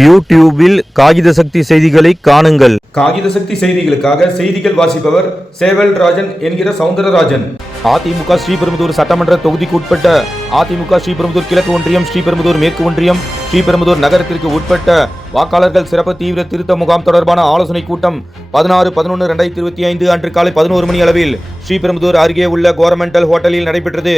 யூடியூபில் காகித சக்தி செய்திகளை காணுங்கள். காகித சக்தி செய்திகளுக்காக செய்திகள் வாசிப்பவர் சேவல் ராஜன் என்கிற சவுந்தரராஜன். அதிமுக ஸ்ரீபெரும்புதூர் சட்டமன்ற தொகுதிக்கு உட்பட்ட அதிமுக ஸ்ரீபெரும்புதூர் கிழக்கு ஒன்றியம், ஸ்ரீபெரும்புதூர் மேற்கு ஒன்றியம், ஸ்ரீபெரும்புதூர் நகரத்திற்கு உட்பட்ட வாக்காளர்கள் சிறப்பு தீவிர திருத்த முகாம் தொடர்பான ஆலோசனை கூட்டம் 16/11/2025 அன்று காலை 11 மணி அளவில் ஸ்ரீபெரும்புதூர் அருகே உள்ள கவர்மெண்டல் ஹோட்டலில் நடைபெற்றது.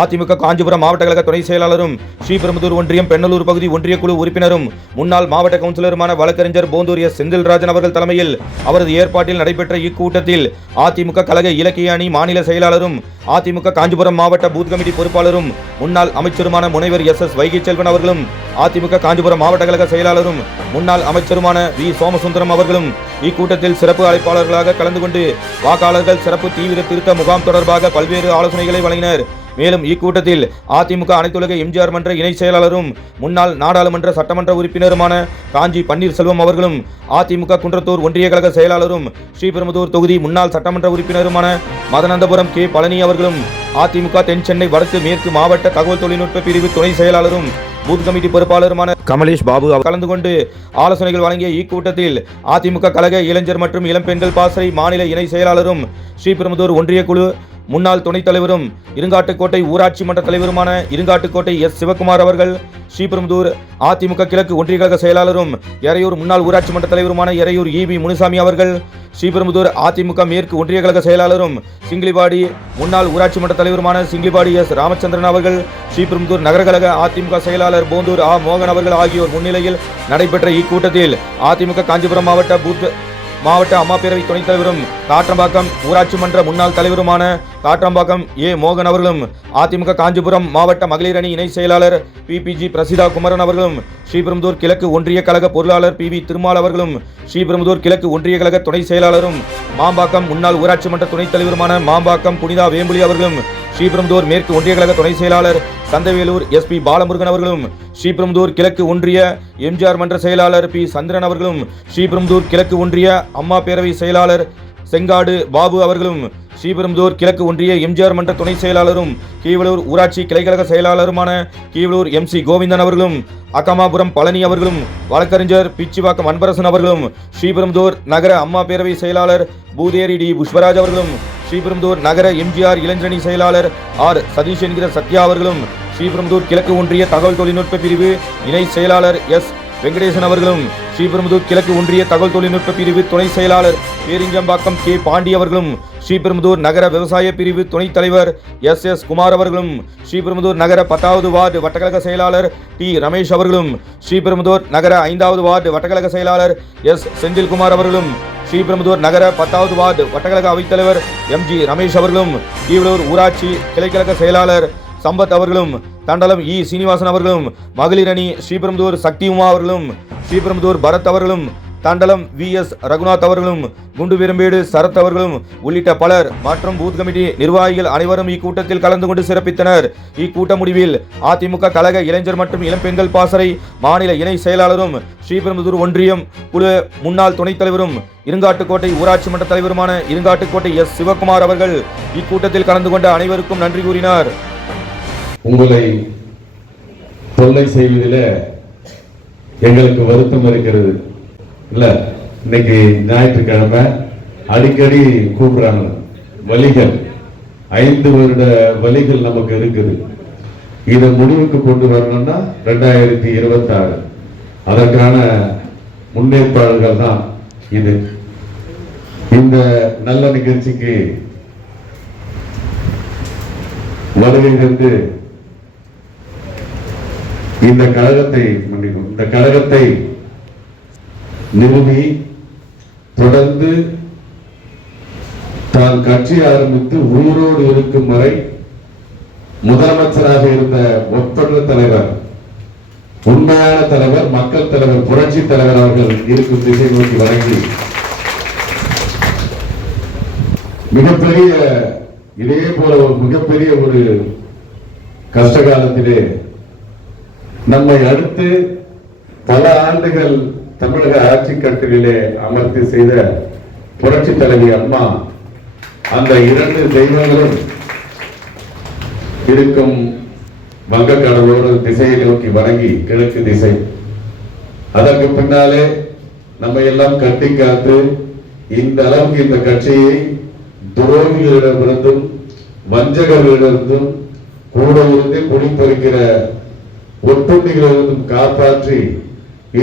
அதிமுக காஞ்சிபுரம் மாவட்ட கழக துணை செயலாளரும் ஸ்ரீபெரும்புதூர் ஒன்றியம் பெண்ணலூர் பகுதி ஒன்றிய குழு உறுப்பினரும் முன்னாள் மாவட்ட கவுன்சிலருமான வழக்கறிஞர் போந்தூர் எஸ் செந்தில்ராஜன் அவர்கள் தலைமையில் அவரது ஏற்பாட்டில் நடைபெற்ற இக்கூட்டத்தில் அதிமுக கழக இலக்கிய அணி மாநில செயலாளரும் அதிமுக காஞ்சிபுரம் மாவட்ட பூத் கமிட்டி பொறுப்பாளரும் முன்னாள் அமைச்சருமான முனைவர் எஸ் வைகை செல்வன் அவர்களும், அதிமுக காஞ்சிபுரம் மாவட்ட கழக செயலாளரும் முன்னாள் அமைச்சருமான வி சோமசுந்தரம் அவர்களும் இக்கூட்டத்தில் சிறப்பு அழைப்பாளர்களாக கலந்து கொண்டு வாக்காளர்கள் சிறப்பு தீவிர திருத்த முகாம் தொடர்பாக பல்வேறு ஆலோசனைகளை வழங்கினர். மேலும் இக்கூட்டத்தில் அதிமுக அனைத்துலக எம்ஜிஆர் மன்ற இணை செயலாளரும் முன்னாள் நாடாளுமன்ற சட்டமன்ற உறுப்பினருமான காஞ்சி பன்னீர்செல்வம் அவர்களும், அதிமுக குன்றத்தூர் ஒன்றிய கழக செயலாளரும் ஸ்ரீபெரும்புதூர் தொகுதி முன்னாள் சட்டமன்ற உறுப்பினருமான மதனந்தபுரம் கே பழனி அவர்களும், அதிமுக தென் சென்னை வடக்கு மேற்கு மாவட்ட தகவல் தொழில்நுட்ப பிரிவு துணை செயலாளரும் பூத் கமிட்டி பொறுப்பாளருமான கமலேஷ் பாபு கலந்து கொண்டு ஆலோசனைகள் வழங்கிய இக்கூட்டத்தில் அதிமுக கழக இளைஞர் மற்றும் இளம்பெண்கள் பாசறை மாநில இணை செயலாளரும் ஸ்ரீபெரும்புதூர் ஒன்றிய குழு முன்னாள் துணைத் தலைவரும் இருங்காட்டுக்கோட்டை ஊராட்சி மன்ற தலைவருமான இருங்காட்டுக்கோட்டை எஸ் சிவகுமார் அவர்கள், ஸ்ரீபெரும்புதூர் அதிமுக கிழக்கு ஒன்றிய கழக செயலாளரும் எறையூர் முன்னாள் ஊராட்சி மன்ற தலைவருமான எறையூர் இபி முனுசாமி அவர்கள், ஸ்ரீபெரும்புதூர் அதிமுக மேற்கு ஒன்றிய கழக செயலாளரும் சிங்கிளிவாடி முன்னாள் ஊராட்சி மன்ற தலைவருமான சிங்கிளிவாடி எஸ் ராமச்சந்திரன் அவர்கள், ஸ்ரீபெரும்புதூர் நகர கழக அதிமுக செயலாளர் போந்தூர் மோகன் அவர்கள் ஆகியோர் முன்னிலையில் நடைபெற்ற இக்கூட்டத்தில் அதிமுக காஞ்சிபுரம் மாவட்ட அம்மா பேரவை துணைத் தலைவரும் காற்றம்பாக்கம் ஊராட்சி மன்ற முன்னாள் தலைவருமான காற்றம்பாக்கம் மோகன் அவர்களும், அதிமுக காஞ்சிபுரம் மாவட்ட மகளிர் அணி இணை செயலாளர் பிபிஜி பிரசிதா குமரன் அவர்களும், ஸ்ரீபெரும்புதூர் கிழக்கு ஒன்றிய கழக பொருளாளர் பி வி திருமால் அவர்களும், ஸ்ரீபெரும்புதூர் கிழக்கு ஒன்றிய கழக துணை செயலாளரும் மாம்பாக்கம் முன்னாள் ஊராட்சி மன்ற துணைத் தலைவருமான மாம்பாக்கம் புனிதா வேம்புலி அவர்களும், ஸ்ரீபெரும்புதூர் மேற்கு ஒன்றிய கழக துணை செயலாளர் சந்தவேலூர் எஸ்பி பாலமுருகன் அவர்களும், ஸ்ரீபெரும்புதூர் கிழக்கு ஒன்றிய எம்ஜிஆர் மன்ற செயலாளர் பி சந்திரன் அவர்களும், ஸ்ரீபெரும்புதூர் கிழக்கு ஒன்றிய அம்மா பேரவை செயலாளர் செங்காடு பாபு அவர்களும், ஸ்ரீபெரும்புதூர் கிழக்கு ஒன்றிய எம்ஜிஆர் மன்ற துணை செயலாளரும் கீவளூர் ஊராட்சி கிளைக்கழக செயலாளருமான கீவளூர் MC கோவிந்தன் அவர்களும், அக்கமாபுரம் பழனி அவர்களும், வழக்கறிஞர் பிச்சிவாக்கம் அன்பரசன் அவர்களும், ஸ்ரீபெரும்புதூர் நகர அம்மா பேரவை செயலாளர் பூதேரி டி புஷ்பராஜ் அவர்களும், ஸ்ரீபெரும்புதூர் நகர எம்ஜிஆர் இளைஞரணி செயலாளர் ஆர் சதீஷ் என்கிற சத்யா அவர்களும், ஸ்ரீபெரும்புதூர் கிழக்கு ஒன்றிய தகவல் தொழில்நுட்ப பிரிவு இணை செயலாளர் எஸ் வெங்கடேசன் அவர்களும், ஸ்ரீபெரும்புதூர் கிழக்கு ஒன்றிய தகவல் தொழில்நுட்ப பிரிவு துணை செயலாளர் பேரிஞ்சம்பாக்கம் கே பாண்டி அவர்களும், ஸ்ரீபெரும்புதூர் நகர விவசாய பிரிவு துணைத் தலைவர் எஸ் குமார் அவர்களும், ஸ்ரீபெரும்புதூர் நகர 10வது வார்டு வட்டக்கழக செயலாளர் டி ரமேஷ் அவர்களும், ஸ்ரீபெரும்புதூர் நகர 5வது வார்டு வட்டக்கழக செயலாளர் எஸ் செந்தில்குமார் அவர்களும், ஸ்ரீபெரும்புதூர் நகர 10வது வார்டு வட்டக்கழக அவைத்தலைவர் MG ரமேஷ் அவர்களும், கீவளூர் ஊராட்சி கிளைக்கழக செயலாளர் சம்பத் அவர்களும், தண்டலம் சீனிவாசன் அவர்களும், மகளிர் அணி ஸ்ரீபெரும்புதூர் சக்தி உமா அவர்களும், ஸ்ரீபெரும்புதூர் பரத் அவர்களும், தண்டலம் VS ரகுநாத் அவர்களும், குண்டுவிரும்பேடு சரத் அவர்களும் உள்ளிட்ட பலர் மற்றும் பூத் கமிட்டி நிர்வாகிகள் அனைவரும் இக்கூட்டத்தில் கலந்து கொண்டு சிறப்பித்தனர். இக்கூட்ட முடிவில் அதிமுக கழக இளைஞர் மற்றும் இளம்பெண்கள் பாசறை மாநில இணை செயலாளரும் ஸ்ரீபெரும்புதூர் ஒன்றியம் குழு முன்னாள் துணைத் தலைவரும் இருங்காட்டுக்கோட்டை ஊராட்சி மன்ற தலைவருமான இருங்காட்டுக்கோட்டை எஸ் சிவகுமார் அவர்கள் இக்கூட்டத்தில் கலந்து கொண்ட அனைவருக்கும் நன்றி கூறினார். உங்களை தொல்லை செய்வதில் எங்களுக்கு வருத்தம் இருக்கிறது. இல்ல, இன்னைக்கு ஞாயிற்றுக்கிழமை அடிக்கடி கூப்பிடுறாங்க. வலிகள் 5 வருட வலிகள் நமக்கு இருக்குது. இதை முடிவுக்கு கொண்டு வரணும்னா 2026 அதற்கான முன்னேற்பாடுகள் தான் இது. இந்த நல்ல நிகழ்ச்சிக்கு வருகிறது. இந்த கழகத்தை நிறுவி தொடர்ந்து தான் கட்சி ஆரம்பித்து உயிரோடு இருக்கும் வரை முதலமைச்சராக இருந்த ஒப்பற்ற தலைவர், உண்மையான தலைவர், மக்கள் தலைவர், புரட்சி தலைவர் அவர்கள் இருக்கும் திசை நோக்கி வழங்கி மிகப்பெரிய இதே போல ஒரு மிகப்பெரிய ஒரு கஷ்ட காலத்திலே நம்மை அடுத்து பல ஆண்டுகள் தமிழக ஆட்சி கட்டிலே அமர்த்தி செய்த புரட்சி தலைவி அம்மா, அந்த 2 தெய்வங்களும் இருக்கும் வங்கக்கடலோடு திசையை நோக்கி வணங்கி கிழக்கு திசை அதற்கு பின்னாலே நம்ம எல்லாம் கட்டி காத்து இந்த அளவுக்கு இந்த கட்சியை துரோகிகளிடமிருந்தும் வஞ்சகர்களிடமிருந்தும் கூட இருந்து குடிப்பறிக்கிற ஒட்டுண்ணிகளிலிருந்தும் காப்பாற்றி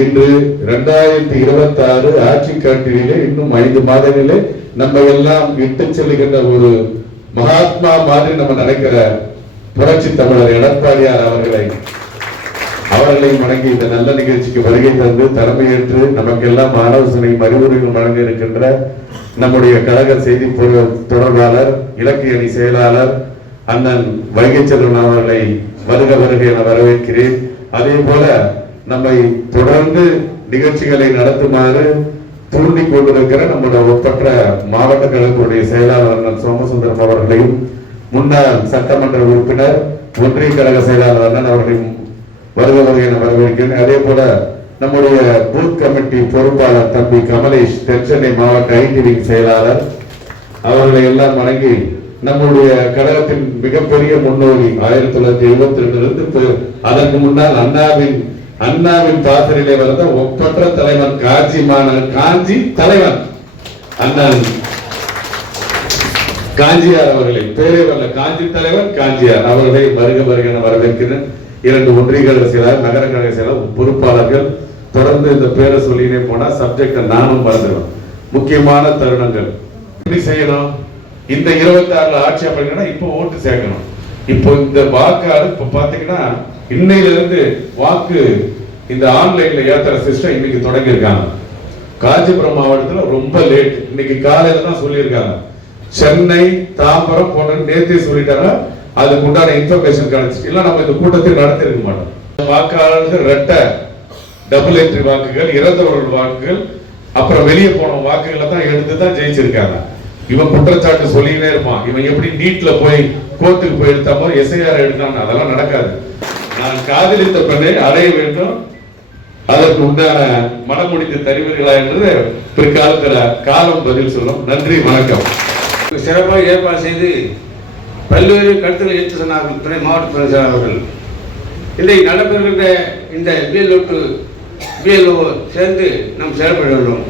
இன்று 2026 ஆட்சி காட்டிலே இன்னும் 5 மாதங்களிலே நம்ம எல்லாம் இட்டு செல்லுகின்ற ஒரு மகாத்மா மாதிரி நம்ம நினைக்கிற புரட்சி தமிழர் எடப்பாடியார் அவர்களை வணங்கி இந்த நல்ல நிகழ்ச்சிக்கு வருகை தந்து தலைமையேற்று நமக்கெல்லாம் ஆலோசனை அறிவுரைகள் வழங்க இருக்கின்ற நம்முடைய கழக செய்தி தொடர்பாளர் இலக்கிய அணி செயலாளர் அண்ணன் வைகை செல்வன் அவர்களை வருக என வரவேற்கிறேன். அதே போல நம்மை தொடர்ந்து நிகழ்ச்சிகளை நடத்துமாறு தூண்டிக் கொண்டிருக்கிற நம்முடைய ஒப்பற்ற மாவட்ட கழகத்துடைய செயலாளர் அண்ணன் சோமசுந்தரம் அவர்களையும் முன்னாள் சட்டமன்ற உறுப்பினர் ஒன்றிய கழக செயலாளர் அண்ணன் அவர்களையும் வருக என வரவேற்கிறேன். அதே போல நம்முடைய பூத் கமிட்டி பொறுப்பாளர் தம்பி கமலேஷ் தென்சென்னை மாவட்ட ஐடி செயலாளர் அவர்களை எல்லாம் வணங்கி நம்முடைய கழகத்தின் மிகப்பெரிய முன்னோடி 1972 அதற்கு முன்னால் அண்ணாவின் பாசறையிலே வந்த ஒப்பற்ற தலைவர் காஞ்சி தலைவன் அண்ணன் காஞ்சியார் அவர்களை பேரே வரல காஞ்சி தலைவர் காஞ்சியார் அவர்களை வருக என வரவேற்கிறேன். 2 ஒன்றிய கழக செயலாளர் நகர கழக செயலாளர் பொறுப்பாளர்கள் தொடர்ந்து இந்த பேரை சொல்லினே போனா சப்ஜெக்ட நானும் மறந்துடும். முக்கியமான தருணங்கள் எப்படி செய்யணும்? இந்த 26 ஆட்சி அமைக்கணும்னா இப்போ ஓட்டு சேர்க்கணும். இப்போ இந்த வாக்காளர் இப்ப பாத்தீங்கன்னா இன்னையில இருந்து வாக்கு இந்த ஆன்லைன்ல ஏத்துற சிஸ்டம் இன்னைக்கு தொடங்கி இருக்காங்க. காஞ்சிபுரம் மாவட்டத்துல ரொம்ப லேட், இன்னைக்கு காலையில தான் சொல்லியிருக்காங்க. சென்னை தாம்பரம் போன்ற நேத்தே சொல்லிட்டாங்க. அதுக்கு உண்டான இன்ஃபர்மேஷன் கிடைச்சிச்சு. இல்ல நம்ம இந்த கூட்டத்தை நடத்திருக்க மாட்டோம். வாக்காளர்கள் ரெட்ட டபுள் என்ட்ரி வாக்குகள், இறந்தவர்கள் வாக்குகள், அப்புறம் வெளியே போன வாக்குகளை தான் எடுத்து தான் ஜெயிச்சிருக்காங்க. இவன் குற்றச்சாட்டு சொல்லினே இருப்பான். இவன் எப்படி நீட்ல போய் கோர்ட்டுக்கு போய் எடுத்த மாதிரி எஸ்ஐஆர் எடுத்தான்னு அதெல்லாம் நடக்காது. நான் காதலித்த பெண்ணை அடைய வேண்டும், அதற்கு உண்டான மனம் முடித்து தருவீர்களா என்று பிற்காலத்தில் காலம் பதில் சொல்லும். நன்றி, வணக்கம். சிறப்பாக ஏற்பாடு செய்து பல்வேறு கருத்துக்களை எடுத்து சொன்னார்கள் துணை மாவட்ட துணை செயலாளர்கள். இன்றைக்கு நடைபெறுகின்ற இந்த பிஎல்ஓ சேர்ந்து நாம் செயல்பட வேண்டும்.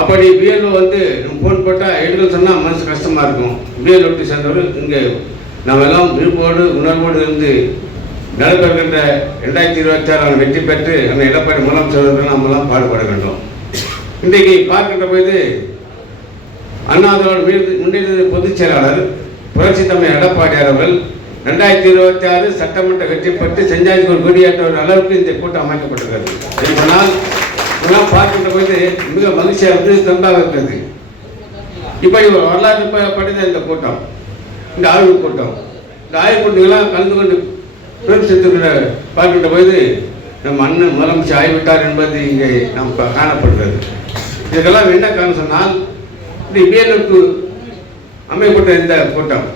அப்படி பிஎல்ஓ வந்து நம்ம ஃபோன் போட்டால் எடுக்க சொன்னால் மனசு கஷ்டமாக இருக்கும். பிஎல்ஓட்டு சேர்ந்தவர் இங்கே நாம் எல்லாம் விருப்போடு உணர்வோடு இருந்து நடைபெறுகின்ற 2026 வெற்றி பெற்று அந்த எடப்பாடி முதலமைச்சர்கள் நாம் எல்லாம் பாடுபட வேண்டும். இன்றைக்கு பார்க்கின்ற போது அண்ணாதோடு முன்னிலை பொதுச் செயலாளர் புரட்சி தமிழர் எடப்பாடியார் அவர்கள் 2026 சட்டமன்ற வெற்றி பெற்று செஞ்சாய்க்கு ஒரு கொடியேற்ற அளவுக்கு இந்த கூட்டம் அமைக்கப்பட்டிருக்கிறது. என்பதனால் இதெல்லாம் பார்க்கின்ற போது மிக மகிழ்ச்சியாக இருந்து தொண்டாக இருக்கிறது. இப்படி ஒரு வரலாற்று படித்த இந்த கூட்டம், இந்த ஆய்வு கூட்டம், இந்த ஆய்வு கூட்டங்கள்லாம் கலந்து கொண்டு பார்க்கின்ற போது நம் அண்ணன் முதலமைச்சர் ஆய்விட்டார் என்பது இங்கே நாம் காணப்படுகிறது. இதுக்கெல்லாம் என்ன காரணம் சொன்னால் இந்த பிஎல்ஓக்கு அமைக்கப்பட்ட இந்த கூட்டம்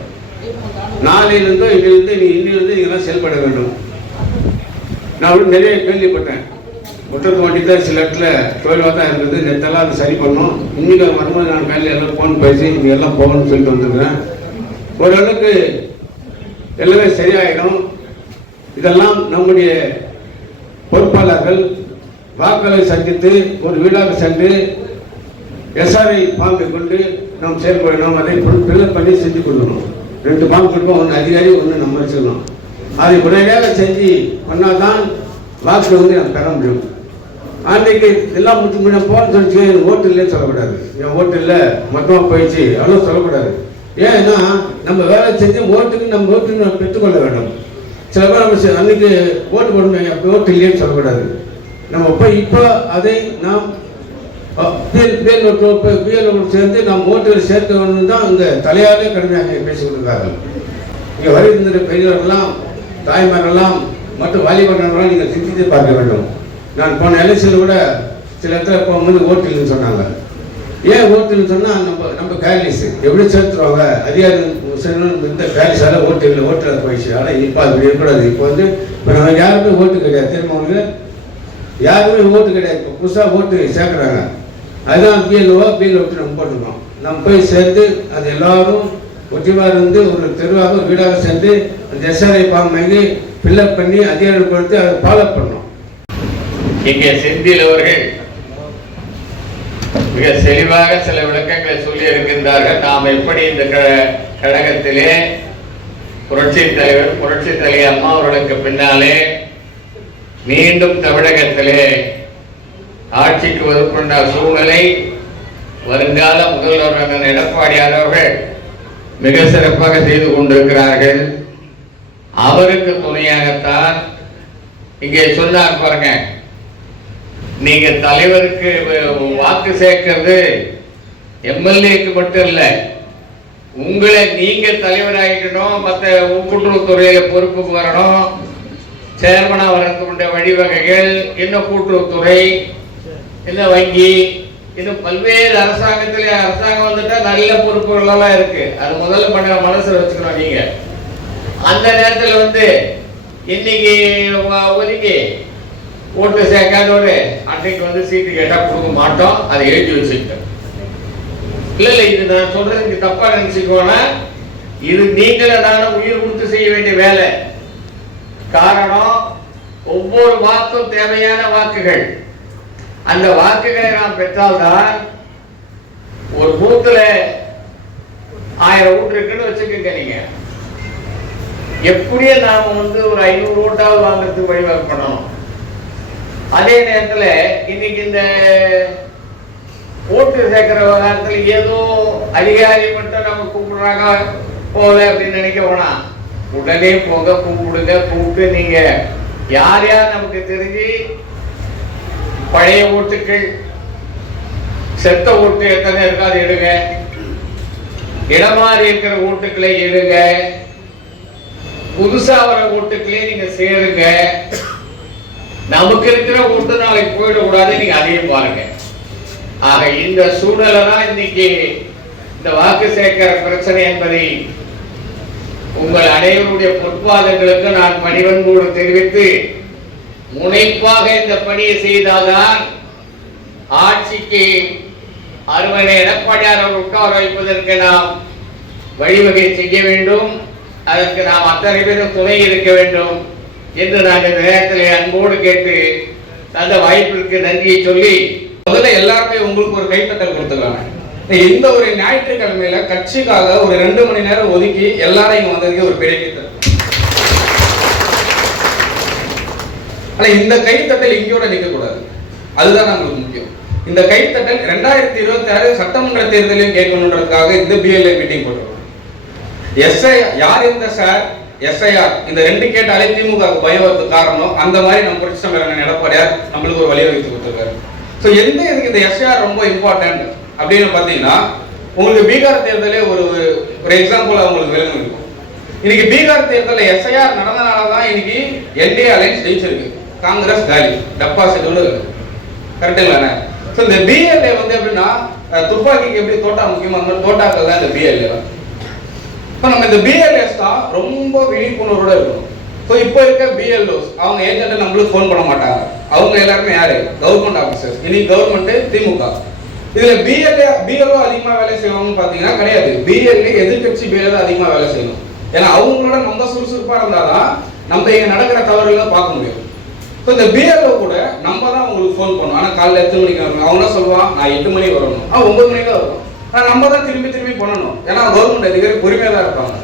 நாளையிலிருந்தோ இன்னிலிருந்து நீங்கள்லாம் செயல்பட வேண்டும். நான் நிறைய கேள்விப்பட்டேன். குற்றத்தை வண்டி தான் சில இடத்துல தொழிலாக தான் இருக்குது, நெத்தெல்லாம் அதை சரி பண்ணணும். இன்னைக்கு வரும்போது நான் கையில் எல்லாம் ஃபோன் பேசி இங்கே எல்லாம் போகணும்னு சொல்லிட்டு வந்துருக்கிறேன். ஓரளவுக்கு எல்லாமே சரியாயிடும். இதெல்லாம் நம்முடைய பொறுப்பாளர்கள் வாக்களை சந்தித்து ஒரு வீடாக சென்று எஸ்ஆர்ஐ ஃபார்மை கொண்டு நாம் செயல்படணும். அதை ஃபில்அப் பண்ணி செஞ்சு கொடுக்கணும். 2 ஃபார்ம் கொடுப்போம், 1 அதிகாரி 1 நம்ம வச்சுக்கணும். அதை உடனடியாக செஞ்சு பண்ணால் தான் வாக்கு வந்து நம்ம பெற முடியும். அன்றைக்கு எல்லாம் முடிச்சு போன்னு சொல்லிச்சு எனக்கு ஓட்டு இல்லைன்னு சொல்லக்கூடாது. என் ஓட்டு இல்லை மொத்தமாக போயிடுச்சு அவ்வளோ சொல்லக்கூடாது. ஏன்னா நம்ம வேலை செஞ்சு ஓட்டுக்கு நம்ம ஓட்டு நம்ம பெற்றுக்கொள்ள வேண்டும். சில பேர் நம்ம அன்றைக்கி ஓட்டு போடணும், அப்போ ஓட்டு இல்லைன்னு சொல்லக்கூடாது. நம்ம இப்போ அதை நாம் பிஎல்ஓ சேர்ந்து நாம் ஓட்டுகளை சேர்க்க வேண்டும் தான் இந்த தலையாலே கடுமையாக பேசிக் கொண்டிருக்கார்கள். இங்கே வருகின்ற பெரியவர்கள்லாம் தாய்மார்கள்லாம் மற்றும் வாலிபர்களெல்லாம் நீங்கள் சிந்தித்து பார்க்க வேண்டும். நான் போன எலெக்ஷனில் கூட சில இடத்துல போகும்போது ஓட்டு இல்லைன்னு சொன்னாங்க. ஏன் ஓட்டு இல்லைன்னு சொன்னால் நம்ம கேலிஸ் எப்படி சேர்த்துருவாங்க அதிகாரி இந்த கேலிஸால் ஓட்டு இல்லை, ஓட்டு போயிடுச்சு. ஆனால் இப்போ அப்படி இருக்கக்கூடாது. இப்போ நம்ம யாருமே ஓட்டு கிடையாது, தெரியுமா உங்களுக்கு? யாருமே ஓட்டு கிடையாது. இப்போ புதுசாக ஓட்டு சேர்க்குறாங்க. அதுதான் பிஎல்ஓ விட்டு நம்ம போட்டிருக்கோம். நம்ம போய் சேர்ந்து அது எல்லாரும் ஒற்றுமையாக இருந்து ஒரு தெருவாக ஒரு வீடாக சென்று அந்த எஸ்ஆர்ஐ ஃபார்ம் வாங்கி ஃபில்அப் பண்ணி அதிகாரம் கொடுத்து அதை ஃபாலோ பண்ணோம். இங்கே செந்தில் அவர்கள் மிக தெளிவாக சில விளக்கங்களை சொல்லி இருக்கின்றார்கள். நாம் எப்படி இந்த கழகத்திலே புரட்சி தலைவர் புரட்சி தலைவி அம்மா அவர்களுக்கு பின்னாலே மீண்டும் தமிழகத்திலே ஆட்சிக்கு வருகின்ற சூழ்நிலை வருங்கால முதல்வர் எடப்பாடியார் அவர்கள் மிக சிறப்பாக செய்து கொண்டிருக்கிறார்கள். அவருக்கு துணையாகத்தான் இங்கே சொன்னார் பாருங்க, நீங்க தலைவருக்கு வாக்கு சேர்க்கிறது எம்எல்ஏக்கு மட்டும் இல்ல, உங்களை நீங்க தலைவராகிக்கணும், மற்ற கூட்டுறவுத்துறையில பொறுப்புக்கு வரணும், சேர்மனா வர்றதுக்குண்ட வழிவகைகள், இன்னும் கூட்டுறவுத்துறை, இன்னும் வங்கி, இன்னும் பல்வேறு அரசாங்கம் வந்துட்டா நல்ல பொறுப்புகள் எல்லாம் இருக்கு. அது முதல்ல பண்ண மனசுல வச்சுக்கணும். நீங்க அந்த நேரத்தில் இன்னைக்கு ஒதுக்கி ஓட்டு சேர்க்காதோடு அன்றைக்கு சீட்டு கேட்டா கொடுக்க மாட்டோம், அதை எழுதி வச்சுக்கிட்டோம். இல்ல இது நான் சொல்றதுக்கு தப்பா நினைச்சுக்கோனா, இது நீங்கள நானும் உயிர் கொடுத்து செய்ய வேண்டிய வேலை. காரணம், ஒவ்வொரு வாக்கும் தேவையான வாக்குகள். அந்த வாக்குகளை நாம் பெற்றால்தான், ஒரு பூத்துல 1000 ஓட்டு இருக்குன்னு வச்சுக்கோங்க, நீங்க எப்படியே நாம ஒரு 500 ஓட்டாவது வாங்குறதுக்கு வழிவகை பண்ணணும். அதே நேரத்தில் இன்னைக்கு இந்த ஓட்டு சேர்க்கிற விவகாரத்தில் ஏதோ அதிகாரி மட்டும் நம்ம கூப்பிடுறாங்க போல அப்படின்னு நினைக்க வேணாம். உடனே போங்க, கூப்பிடுங்க. கூப்பிட்டு நீங்க யார் யார் நமக்கு தெரிஞ்சு பழைய ஓட்டுக்கள், செத்த ஓட்டு எத்தனை இருக்காது எடுங்க, இடமாறி இருக்கிற ஓட்டுக்களை எடுங்க, புதுசா வர ஓட்டுக்களே நீங்க சேருங்க. நமக்கு இருக்கிற ஓட்டு நாளைக்கு போயிடக்கூடாது, நீங்க அதையும் பாருங்க. ஆக இந்த சூழலை தான் இன்னைக்கு இந்த வாக்கு சேகர பிரச்சனை என்பதை உங்கள் அனைவருடைய பொற்பாதங்களுக்கு நான் பணிவன்போடு தெரிவித்து, முனைப்பாக இந்த பணியை செய்தால்தான் ஆட்சிக்கு அருமனை எடப்பாடியார் உட்கார வைப்பதற்கு நாம் வழிவகை செய்ய வேண்டும். அதற்கு நாம் அத்தனை பேரும் துணை இருக்க வேண்டும் என்று நான் இந்த நேரத்தில் அன்போடு கேட்டு அந்த வாய்ப்பிற்கு நன்றியை சொல்லி, முதல்ல எல்லாருமே உங்களுக்கு ஒரு கைத்தட்டல் கொடுத்துருக்காங்க. இந்த ஒரு ஞாயிற்றுக்கிழமையில கட்சிக்காக ஒரு 2 மணி நேரம் ஒதுக்கி எல்லாரும் இங்க வந்ததுக்கு ஒரு பெரிய கைத்தட்டல். ஆனா இந்த கைத்தட்டல் இங்கோட நிக்க கூடாது, அதுதான் நம்மளுக்கு முக்கியம். இந்த கைத்தட்டல் 2026 சட்டமன்ற தேர்தலையும் கேட்கணுன்றதுக்காக இந்த பிஎல்ஏ மீட்டிங் போட்டுருக்கோம். எஸ்ஐ யார் இந்த சார் எஸ்ஐஆர் இந்த 2 கேட்டாலே திமுக பயம் வரதுக்கு காரணம், அந்த மாதிரி நம்ம புரட்சி தலைவர் எடப்பாடியார் நம்மளுக்கு ஒரு வழிவகுத்து கொடுத்துருக்காரு. ஸோ எந்த இதுக்கு இந்த எஸ்ஐஆர் ரொம்ப இம்பார்ட்டன்ட் அப்படின்னு பார்த்தீங்கன்னா, உங்களுக்கு பீகார் தேர்தலே ஒரு எக்ஸாம்பிள் உங்களுக்கு விளங்கும் இருக்கும். இன்னைக்கு பீகார் தேர்தலில் எஸ்ஐஆர் நடந்தனால தான் இன்னைக்கு என்டிஏ அலைன்ஸ் ஜெயிச்சிருக்கு. காங்கிரஸ் காலி டெபாசிட்டோடு கரெக்டுங்களாண்ணே. ஸோ இந்த பிஎல்ஏ எப்படின்னா, துப்பாக்கிக்கு எப்படி தோட்டா முக்கியமாக அந்த தோட்டாக்கள் தான் இந்த பிஎல்ஏ. இப்போ நம்ம இந்த பிஎல்ஏஸ் தான் ரொம்ப விழிப்புணர்வோட இருக்கணும். ஸோ இப்போ இருக்க பிஎல்ஓஸ் அவங்க ஏஜென்ட்டை நம்மளுக்கு ஃபோன் பண்ண மாட்டாங்க. அவங்க எல்லாருமே யாரு? Government officers. இன்னைக்கு கவர்மெண்ட் திமுக. இதில் பிஎல்ஓ அதிகமாக வேலை செய்வாங்கன்னு பார்த்தீங்கன்னா கிடையாது. பிஎல்ஏ எதிர்கட்சி பிஎல்ஏ தான் அதிகமாக வேலை செய்யணும். ஏன்னா அவங்களோட நம்ம சுறுசுறுப்பாக இருந்தால் தான் நம்ம இங்கே நடக்கிற தவறுகளை பார்க்க முடியும். ஸோ இந்த பிஎல்ஓ கூட நம்ம தான் உங்களுக்கு ஃபோன் பண்ணணும். ஆனால் காலையில் 8 மணிக்கு வரணும். அவங்க சொல்லுவான் நான் 8 மணிக்கு வரணும், 9 மணிக்கு தான் வரணும். ஆனால் நம்ம தான் திரும்பி பண்ணணும். ஏன்னா கவர்மெண்ட் அதிகாரி பொறுமையாக தான் இருப்பாங்க.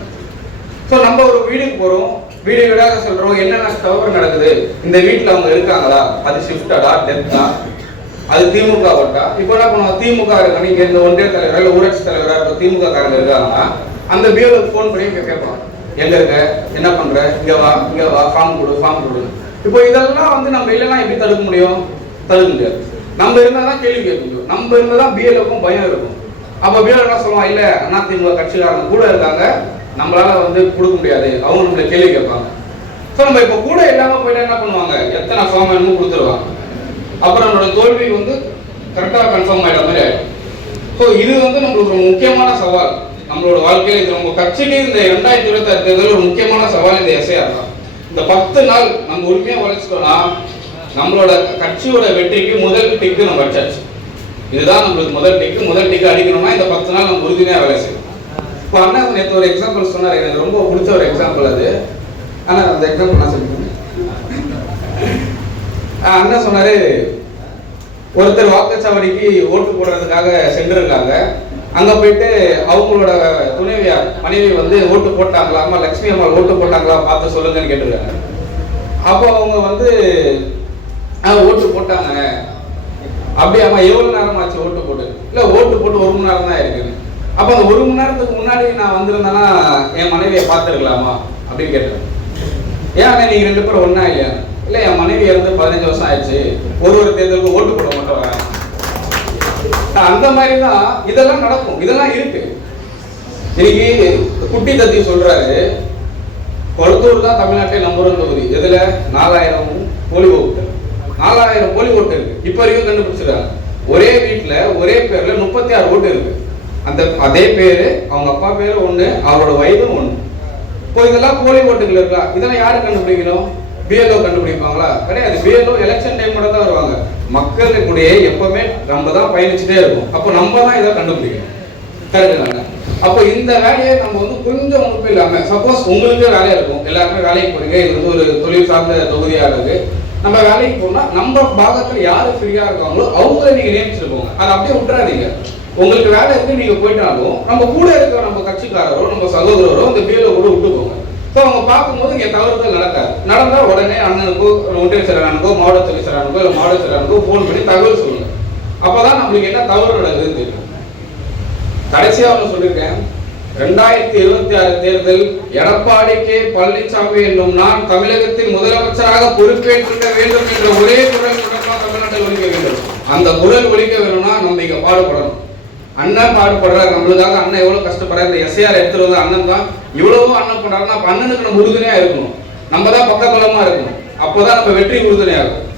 ஸோ நம்ம ஒரு வீடுக்கு போகிறோம், வீடு வீடாக சொல்கிறோம் என்னென்ன தவறு நடக்குது, இந்த வீட்டில் அவங்க இருக்காங்களா, அது ஷிஃப்டடா டெத்தா, அது திமுக ஓட்டா. இப்போ என்ன பண்ணுவோம், திமுக இருக்காங்க இங்கே இந்த ஒன்றிய தலைவராக இல்லை ஊராட்சி தலைவராக இப்போ திமுக காரங்க இருக்காங்கன்னா அந்த பிஎல்ஓக்கு ஃபோன் பண்ணி கேட்பாங்க, எங்கே இருக்க, என்ன பண்ணுற, இங்கே வா ஃபார்ம் கொடு. இப்போ இதெல்லாம் நம்ம இல்லைன்னா எப்படி தடுக்க முடியும்? தடுக்க முடியாது. நம்ம இருந்தால் தான் கேள்வி கேட்க முடியும். நம்ம இருந்தால் தான் பிஎல்ஓக்கும் பயம் இருக்கும். அப்போ பிஎல்ஓ என்ன சொல்லுவான், இல்லை அதிமுக கட்சிக்காரங்க கூட இருக்காங்க, நம்மளால கொடுக்க முடியாது, அவங்க நம்மளை கேள்வி கேட்பாங்க. ஸோ நம்ம இப்போ கூட இல்லாமல் போயிட்டு என்ன பண்ணுவாங்க, எத்தனை ஃபார்ம் வேணுமோ கொடுத்துருவாங்க. அப்புறம் நம்மளோட தோல்வி கரெக்டாக கன்ஃபார்ம் ஆகிட்ட மாதிரி ஆகிடும். ஸோ இது நம்மளுக்கு ஒரு முக்கியமான சவால் நம்மளோட வாழ்க்கையில். இது நம்ம கட்சிக்கு இந்த 2026 தேர்தலில் ஒரு முக்கியமான சவால் இந்த எஸ்ஐஆர் தான். இந்த 10 நாள் நம்ம உரிமையாக உழைச்சிட்டோம்னா நம்மளோட கட்சியோட வெற்றிக்கு முதல் டிக்கு நம்ம வச்சாச்சு. இதுதான் நம்மளுக்கு முதல் டிக்கு அடிக்கணும்னா இந்த 10 நாள் நம்ம உறுதியாக வேலை செய்யணும். இப்போ அண்ணா நேற்று ஒரு எக்ஸாம்பிள் சொன்னார், எனக்கு ரொம்ப பிடிச்ச ஒரு எக்ஸாம்பிள் அது. ஆனால் அந்த எக்ஸாம்பிள் நான் சொல்லிக்கிறேன். அண்ணன் சொன்னாரு, ஒருத்தர் வாக்குச்சாவடிக்கு ஓட்டு போடுறதுக்காக சென்றிருக்காங்க. அங்க போயிட்டு அவங்களோட துணைவியார் மனைவி வந்து ஓட்டு போட்டாங்களா, அம்மா லட்சுமி அம்மா ஓட்டு போட்டாங்களா பார்த்து சொல்லுங்கன்னு கேட்டிருக்காங்க. அப்போ அவங்க வந்து ஓட்டு போட்டாங்க. அப்படி அம்மா எவ்வளவு நேரம் ஆச்சு ஓட்டு போட்டு? இல்ல ஓட்டு போட்டு 1 மணி நேரம் தான் இருக்குன்னு. அப்ப அந்த 1 மணி நேரத்துக்கு முன்னாடி நான் வந்திருந்தேன்னா என் மனைவியை பார்த்துருக்கலாமா அப்படின்னு கேட்டேன். ஏன் நீங்க 2 பேரும் ஒன்னா இல்லையா? இல்ல என் மனைவி இருந்து 15 வருஷம் ஆயிடுச்சு, ஒரு தேர்தலுக்கு ஓட்டு போட மட்டும் வரேன். அந்த மாதிரி தான் இதெல்லாம் நடக்கும், இதெல்லாம் இருக்கு. இன்னைக்கு குட்டி தத்தி சொல்றாரு, கொளத்தூர் தான் தமிழ்நாட்டில் நம்பர் 1 தொகுதி. எதுல 4000 போலி ஓட்டு, 4000 போலி ஓட்டு இருக்கு. இப்ப வரைக்கும் கண்டுபிடிச்சிருக்காங்க. ஒரே வீட்டுல ஒரே பேர்ல 36 ஓட்டு இருக்கு. அந்த அதே பேரு, அவங்க அப்பா பேரு ஒண்ணு, அவரோட வயதும் ஒண்ணு. இப்போ இதெல்லாம் போலி ஓட்டுகள் இருக்கா? இதெல்லாம் யாரு கண்டுபிடிக்கணும்? பிஎல்ஓ கண்டுபிடிப்பாங்களா? கிடையாது. பிஎல்ஓ எலெக்ஷன் டைம் மட்டும் தான் வருவாங்க. மக்களுடைய எப்பவுமே நம்ம தான் பயணிச்சுட்டே இருக்கும். அப்போ நம்ம தான் இதை கண்டுபிடிக்கணும். கரெக்டுதாங்க? அப்போ இந்த வேலையை நம்ம வந்து கொஞ்சம் உறுப்பு இல்லாம, சப்போஸ் உங்களுக்கு வேலையா இருக்கும், எல்லாருமே வேலைக்கு போறீங்க, இது வந்து ஒரு தொழில் சார்ந்த தொகுதியா இருக்கு, நம்ம வேலைக்கு போனா நம்ம பாகத்துல யாரு ஃப்ரீயா இருக்காங்களோ அவங்கள நீங்க நியமிச்சுட்டு போங்க. அதை அப்படியே விட்டுறாதீங்க. உங்களுக்கு வேலை இருக்கு, நீங்க போயிட்டாலும் நம்ம கூட இருக்க நம்ம கட்சிக்காரரோ நம்ம சகோதரரோ இந்த பிஎல்ஓ கூட விட்டு போங்க. ஸோ அவங்க பார்க்கும்போது இங்கே தவறுதல் நடக்காது. நடந்தால் உடனே அண்ணனுக்கோ, ஒன்றிய செயலாளனுக்கோ, மாவட்ட துணை செயலாளனுக்கோ இல்லை மாவட்ட செயலாளனுக்கோ ஃபோன் பண்ணி தகவல் சொல்லுங்க. அப்போதான் நம்மளுக்கு என்ன தவறு நடக்குதுன்னு தெரியும். கடைசியாக ஒன்று சொல்லியிருக்கேன், 2026 தேர்தல் எடப்பாடி கே பழனிசாமி என்னும் நான் தமிழகத்தின் முதலமைச்சராக பொறுப்பேற்க வேண்டும் என்ற ஒரே குரல் தொடர்பாக தமிழ்நாட்டில் ஒலிக்க வேண்டும். அந்த குரல் ஒலிக்க வேணும்னா நம்ம இங்க பாடுபடணும். அண்ணன் பாடுபடுறாரு நம்மளுக்காக. அண்ணன் எவ்வளவு கஷ்டப்படுறாரு. இந்த எஸ்ஐஆர் எடுத்துட்டு வந்து அண்ணன் தான் இவ்வளவோ அண்ணன் பண்றாருன்னா அப்ப அண்ணனுக்கு நம்ம உறுதுணையா இருக்கணும். நம்ம தான் பக்கபலமா இருக்கணும். அப்போதான் நம்ம வெற்றி உறுதுணையா இருக்கும்.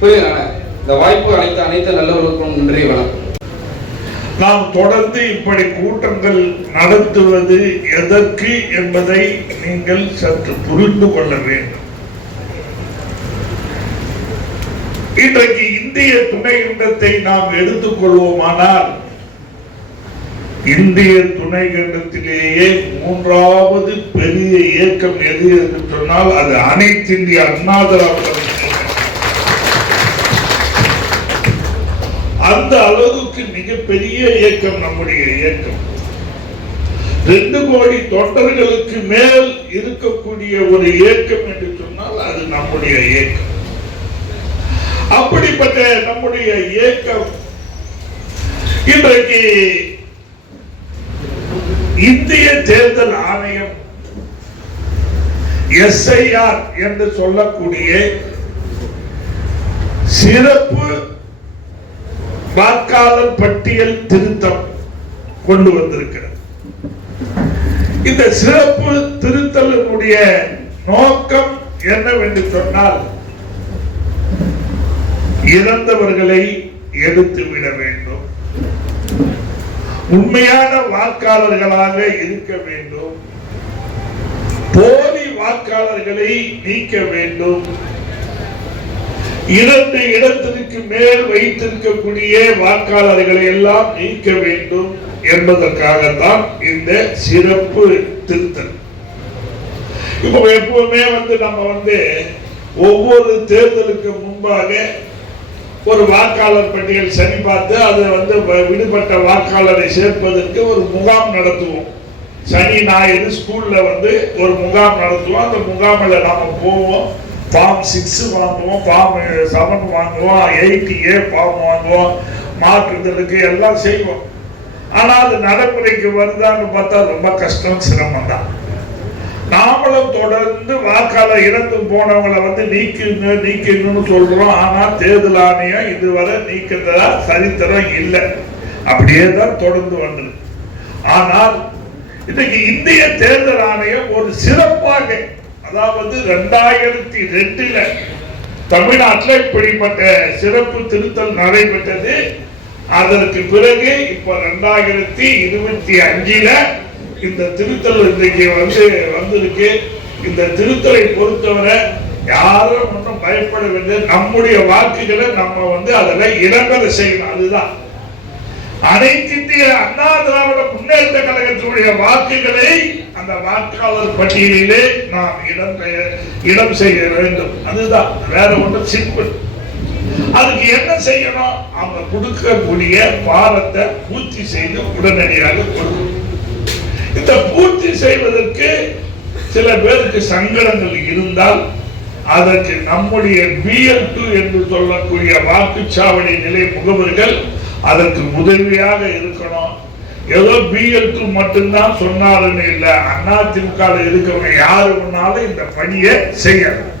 புரியுதுண்ணா? இந்த வாய்ப்பு அனைத்து நல்லவர்களுக்கும் நன்றி, வணக்கம். நாம் தொடர்ந்து இப்படி கூட்டங்கள் நடத்துவது எதற்கு என்பதை நீங்கள் சற்று புரிந்து கொள்ள வேண்டும். இன்றைக்கு இந்திய துணைக்கண்டத்தை நாம் எடுத்துக்கொள்வோமானால், இந்திய துணைக்கண்டத்திலேயே 3வது பெரிய இயக்கம் எது என்று சொன்னால் அது அனைத்து இந்திய அண்ணா திராவிட அந்த அளவுக்கு மிகப்பெரிய இயக்கம் நம்முடைய இயக்கம். 2 கோடி தொண்டர்களுக்கு மேல் இருக்கக்கூடிய ஒரு இயக்கம் என்று சொன்னால் அது நம்முடைய இயக்கம். அப்படிப்பட்ட நம்முடைய இயக்கம் இன்றைக்கு இந்திய தேர்தல் ஆணையம் எஸ்ஐஆர் என்று சொல்லக்கூடிய சிறப்பு வாக்காளர் பட்டியல் திருத்தம் கொண்டு வந்திருக்கிறது. இந்த சிறப்பு திருத்தலினுடைய நோக்கம் என்னவென்று சொன்னால், இறந்தவர்களை எடுத்துவிட வேண்டும், உண்மையான வாக்காளர்களாக இருக்க வேண்டும், போலி வாக்காளர்களை நீக்க வேண்டும், 2 இடத்திற்கு மேல் வைத்திருக்கக்கூடிய வாக்காளர்களை எல்லாம் நீக்க வேண்டும் என்பதற்காகத்தான் இந்த சிறப்பு திருத்தம். இப்போ எப்பவுமே நம்ம ஒவ்வொரு தேர்தலுக்கு முன்பாக ஒரு வாக்காளர் பட்டியல் சரி பார்த்து அதை விடுபட்ட வாக்காளரை சேர்ப்பதற்கு ஒரு முகாம் நடத்துவோம். சனி ஞாயிறு ஸ்கூல்ல ஒரு முகாம் நடத்துவோம். அந்த முகாமில் நாம போவோம். ஃபார்ம் 6 வாங்குவோம், ஃபார்ம் 7 வாங்குவோம், 8A ஃபார்ம் வாங்குவோம், மாற்றுதலுக்கு எல்லாம் செய்வோம். ஆனால் அது நடைமுறைக்கு வருதான்னு பார்த்தா ரொம்ப கஷ்டம், சிரமம் தான். நாமளும் தொடர்ந்து வாக்காளர் இறந்து போனவங்களை நீக்கணும்னு சொல்றோம். ஆனா தேர்தல் ஆணையம் இதுவரை நீக்கிறதா சரித்திரம் இல்லை. அப்படியே தான் தொடர்ந்து வந்தது. ஆனால் இன்னைக்கு இந்திய தேர்தல் ஆணையம் ஒரு சிறப்பாக, அதாவது 2002 தமிழ்நாட்டில் இப்படிப்பட்ட சிறப்பு திருத்தல் நடைபெற்றது. அதற்கு பிறகு இப்ப 2025 இந்த திருத்தல் இன்றைக்கு வந்திருக்கு. இந்த திருத்தலை பொறுத்தவரை யாரும் ஒன்றும் பயப்பட வேண்டிய, நம்முடைய வாக்குகளை நம்ம அதுல இடம்பெற செய்யணும். அதுதான் அனைத்து இந்திய அண்ணா திராவிட முன்னேற்ற கழகத்தினுடைய வாக்குகளை அந்த வாக்காளர் பட்டியலிலே நாம் இடம் செய்ய வேண்டும். அதுதான், வேற ஒன்று சிம்பிள். அதுக்கு என்ன செய்யணும்? அவங்க கொடுக்கக்கூடிய பாரத்தை பூர்த்தி செய்து உடனடியாக கொடுக்கணும். இந்த பூர்த்தி செய்வதற்கு சில பேருக்கு சங்கடங்கள் இருந்தால் அதற்கு நம்முடைய BL2 என்று சொல்லக்கூடிய வாக்குச்சாவடி நிலை முகவர்கள் அதற்கு உதவியாக இருக்கணும். ஏதோ BL2 மட்டும்தான் சொன்னாருன்னு இல்லை, அதிமுக இருக்கிறவங்க யாரு ஒன்னாலும் இந்த பணியை செய்யணும்.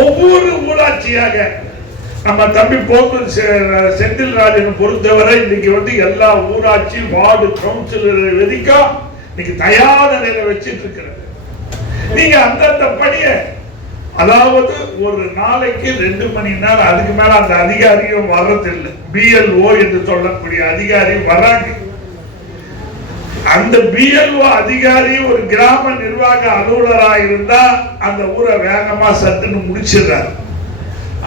ஒவ்வொரு ஊராட்சியாக நம்ம தம்பி போத்தூர் செந்தில் ராஜன் பொறுத்தவரை இன்னைக்கு எல்லா ஊராட்சி வார்டு கவுன்சிலர் வரைக்கும் இன்னைக்கு தயார் நிலையில வச்சிட்டு இருக்கிறது. நீங்க அந்தந்த பணியை, அதாவது ஒரு நாளைக்கு 2 மணி நேரம், அதுக்கு மேல அந்த அதிகாரியும் வர்றதில்லை. BLO என்று சொல்லக்கூடிய அதிகாரி வர்றாங்க. அந்த BLO அதிகாரி ஒரு கிராம நிர்வாக அலுவலராக இருந்தா அந்த ஊரை வேகமா சத்துன்னு முடிச்சிடுறாரு.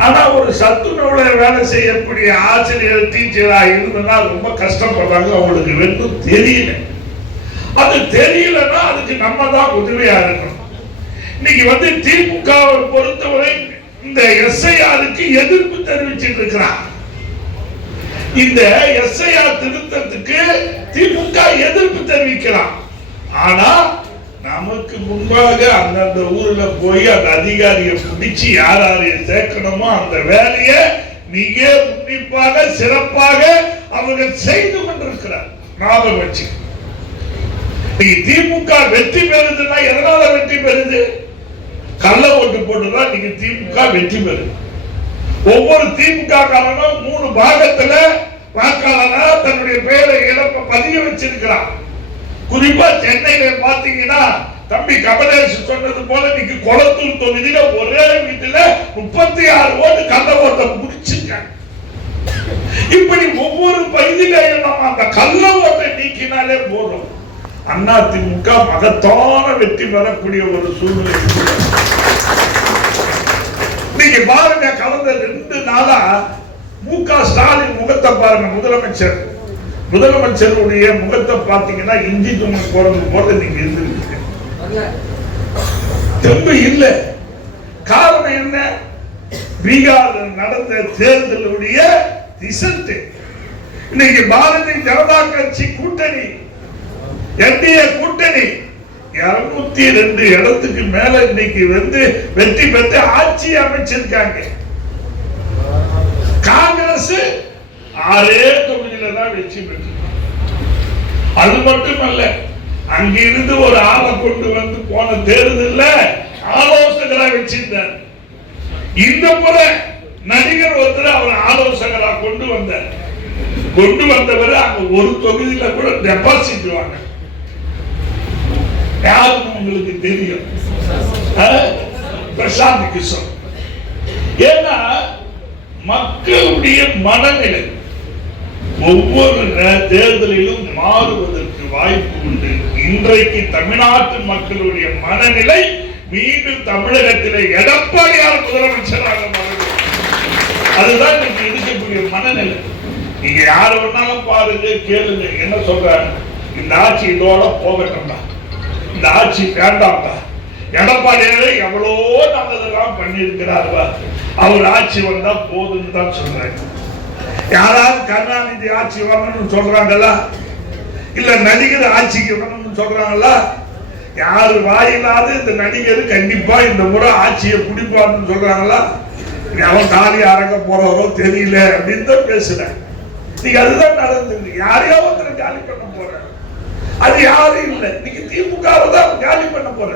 ஆனா ஒரு சத்துணவுல வேலை செய்யக்கூடிய ஆசிரியர் டீச்சரா இருந்ததுன்னா ரொம்ப கஷ்டப்படுறாங்க. அவங்களுக்கு வெறும் தெரியல. அது தெரியலன்னா அதுக்கு நம்ம தான் உதவியா இருக்கணும். இன்னைக்கு திமுக பொறுத்தவரை இந்த SIRக்கு எதிர்ப்பு தெரிவிச்சிட்டு இருக்கிறார். இந்த SIR திருத்தத்துக்கு திமுக எதிர்ப்பு தெரிவிக்கலாம். ஆனா நமக்கு முன்பாக அந்தந்த ஊர்ல போய் அந்த அதிகாரியை பிடிச்சு யார் யாரையும் சேர்க்கணுமோ அந்த வேலையை மிக உன்னிப்பாக சிறப்பாக அவர்கள் செய்து கொண்டிருக்கிறார். ஞாபகம் வச்சு, திமுக வெற்றி பெறுதுன்னா எதனால வெற்றி பெறுது? கள்ள ஓட்டு போட்டுதான் நீங்க திமுக வெற்றி பெறுது. ஒவ்வொரு திமுக காரனும் 3 பாகத்துல வாக்காளனா தன்னுடைய பெயரை இழப்ப பதிய வச்சிருக்கிறான். குறிப்பா சென்னையில பாத்தீங்கன்னா தம்பி கமலேஷ் சொன்னது போல இன்னைக்கு கொளத்தூர் தொகுதியில ஒரே வீட்டுல 36 ஓட்டு கள்ள ஓட்டை முடிச்சிருக்காங்க. இப்படி ஒவ்வொரு பகுதியிலையும் நம்ம அந்த கள்ள ஓட்டை நீக்கினாலே போதும், அதிமுக மகத்தான வெற்றி பெறக்கூடிய ஒரு சூழ்நிலை. நீங்க பாருங்க, கடந்த 2 நாளா MK ஸ்டாலின் முகத்தை பாருங்க. முதலமைச்சருடைய முகத்தை பார்த்தீங்கன்னா இஞ்சி துணி போறது போல நீங்க இருந்திருக்கீங்க. தெம்பு இல்ல. காரணம் என்ன? பீகார் நடந்த தேர்தலுடைய ரிசல்ட். இன்னைக்கு பாரதிய ஜனதா கட்சி கூட்டணி, NDA கூட்டணி 202 இடத்துக்கு மேல இன்னைக்கு வெற்றி பெற்று ஆட்சி அமைச்சிருக்காங்க. காங்கிரஸ் 6 தொகுதியில தான் வெற்றி பெற்று. அது மட்டுமல்ல, அங்கிருந்து ஒரு ஆளை கொண்டு போன தேர்தல்ல ஆலோசகரா வச்சிருந்தார். இந்த முறை நடிகர் ஒருத்தர் அவர் ஆலோசகரா கொண்டு வந்தவர் அங்க ஒரு தொகுதியில கூட டெபாசிட் வாங்க. யாருன்னு உங்களுக்கு தெரியும், பிரசாந்த் கிஷோர். ஏன்னா மக்களுடைய மனநிலை ஒவ்வொரு தேர்தலிலும் மாறுவதற்கு வாய்ப்பு உண்டு. இன்றைக்கு தமிழ்நாட்டு மக்களுடைய மனநிலை மீண்டும் தமிழகத்திலே எடப்பாடியார் முதலமைச்சராக அதுதான் இன்னைக்கு இருக்கக்கூடிய மனநிலை. நீங்க யார வேணாலும் பாருங்க, கேளுங்க, என்ன சொல்றாங்க? இந்த ஆட்சி இதோட போகட்டும்டா, இந்த ஆட்சி வேண்டாம்டா. எடப்பாடியாரே எவ்வளோ நல்லதெல்லாம் பண்ணியிருக்கிறாருவா, அவர் ஆட்சி வந்தா போதுன்னு தான் சொல்றாங்க. யாராவது கருணாநிதி ஆட்சி வரணும்னு சொல்றாங்களா? இல்ல நடிகர் ஆட்சிக்கு வரணும்னு சொல்றாங்களா? யாரு வாயிலாவது இந்த நடிகர் கண்டிப்பா இந்த முறை ஆட்சியை பிடிப்பான்னு சொல்றாங்களா? அவன் காலி அரங்க போறவரோ தெரியல அப்படின்னு தான் பேசுறேன். நீங்க அதுதான் நடந்தது. யாரையோ ஒருத்தர் காலி பண்ண போற, அது யாரும் இல்லை. நீங்க திமுக தான் காலி பண்ண போற.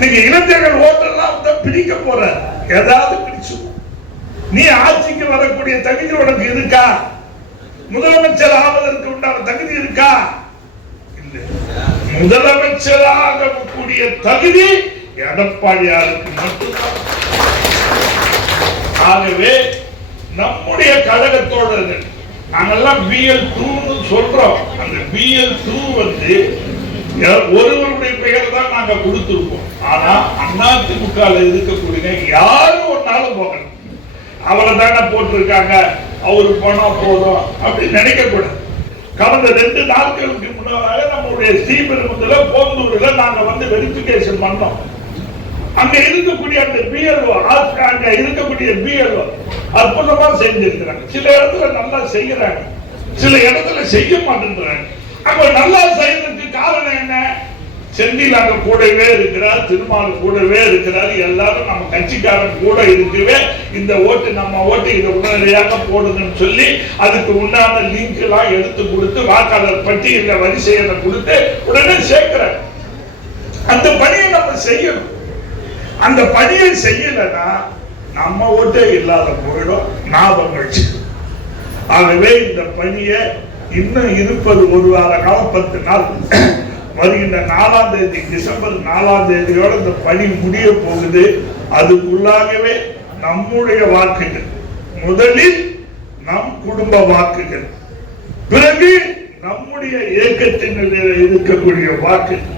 நீங்க இளைஞர்கள் ஓட்டெல்லாம் பிடிக்க போற, ஏதாவது பிடிச்சு. நீ ஆட்சிக்கு வரக்கூடிய தகுதி உனக்கு இருக்கா? முதலமைச்சர் ஆவதற்கு உண்டான தகுதி இருக்கா? இல்லை. முதலமைச்சராக கூடிய தகுதி எடப்பாடியாருக்கு மட்டும்தான். ஆகவே நம்முடைய கழகத்தோழர்கள் நாங்கெல்லாம் BL2 சொல்றோம். அந்த BL2 ஒருவருடைய பெயர் தான் நாங்க கொடுத்திருப்போம். ஆனா அதிமுக இருக்கக்கூடிய யாரும் ஒன்னாலும் போகணும். அவரை தானே போட்டிருக்காங்க, அவரு போனா போதும் அப்படின்னு நினைக்க கூடாது. கடந்த 2 நாட்களுக்கு முன்னதாக நம்முடைய ஸ்ரீபெரும்புதூர்ல போந்தூர்ல நாங்க வந்து வெரிஃபிகேஷன் பண்ணோம். அங்க இருக்கக்கூடிய அந்த பிஎல்ஓ, அங்க இருக்கக்கூடிய பிஎல்ஓ அற்புதமா செஞ்சிருக்கிறாங்க. சில இடத்துல நல்லா செய்யறாங்க, சில இடத்துல செய்ய மாட்டேங்கிறாங்க. அங்க நல்லா செய்யறதுக்கு காரணம் என்ன? செந்தில் அங்க கூடவே இருக்கிறார், திருமால் கூடவே இருக்கிறார், எல்லாரும் நம்ம கட்சிக்காரன் கூட இருக்கவே இந்த ஓட்டு நம்ம ஓட்டு இதை உடனடியாக போடுதுன்னு சொல்லி அதுக்கு உண்டான லிங்க் எல்லாம் எடுத்து கொடுத்து வாக்காளர் பட்டியல வரிசையை கொடுத்து உடனே சேர்க்கிறார். அந்த பணியை நம்ம செய்யணும். அந்த பணியை செய்யலன்னா நம்ம ஓட்டே இல்லாத போயிடும். ஞாபகம். ஆகவே இந்த பணியை இன்னும் இருப்பது 1 வார காலம், 10 நாள். வருகின்ற 4ஆம் தேதி, டிசம்பர் 4ஆம் தேதியோட இந்த பணி முடிய போகுது. அதுக்குள்ளாகவே நம்முடைய வாக்குகள், முதலில் நம் குடும்ப வாக்குகள், பிறகு நம்முடைய இயக்கத்தினர் இருக்கக்கூடிய வாக்குகள்,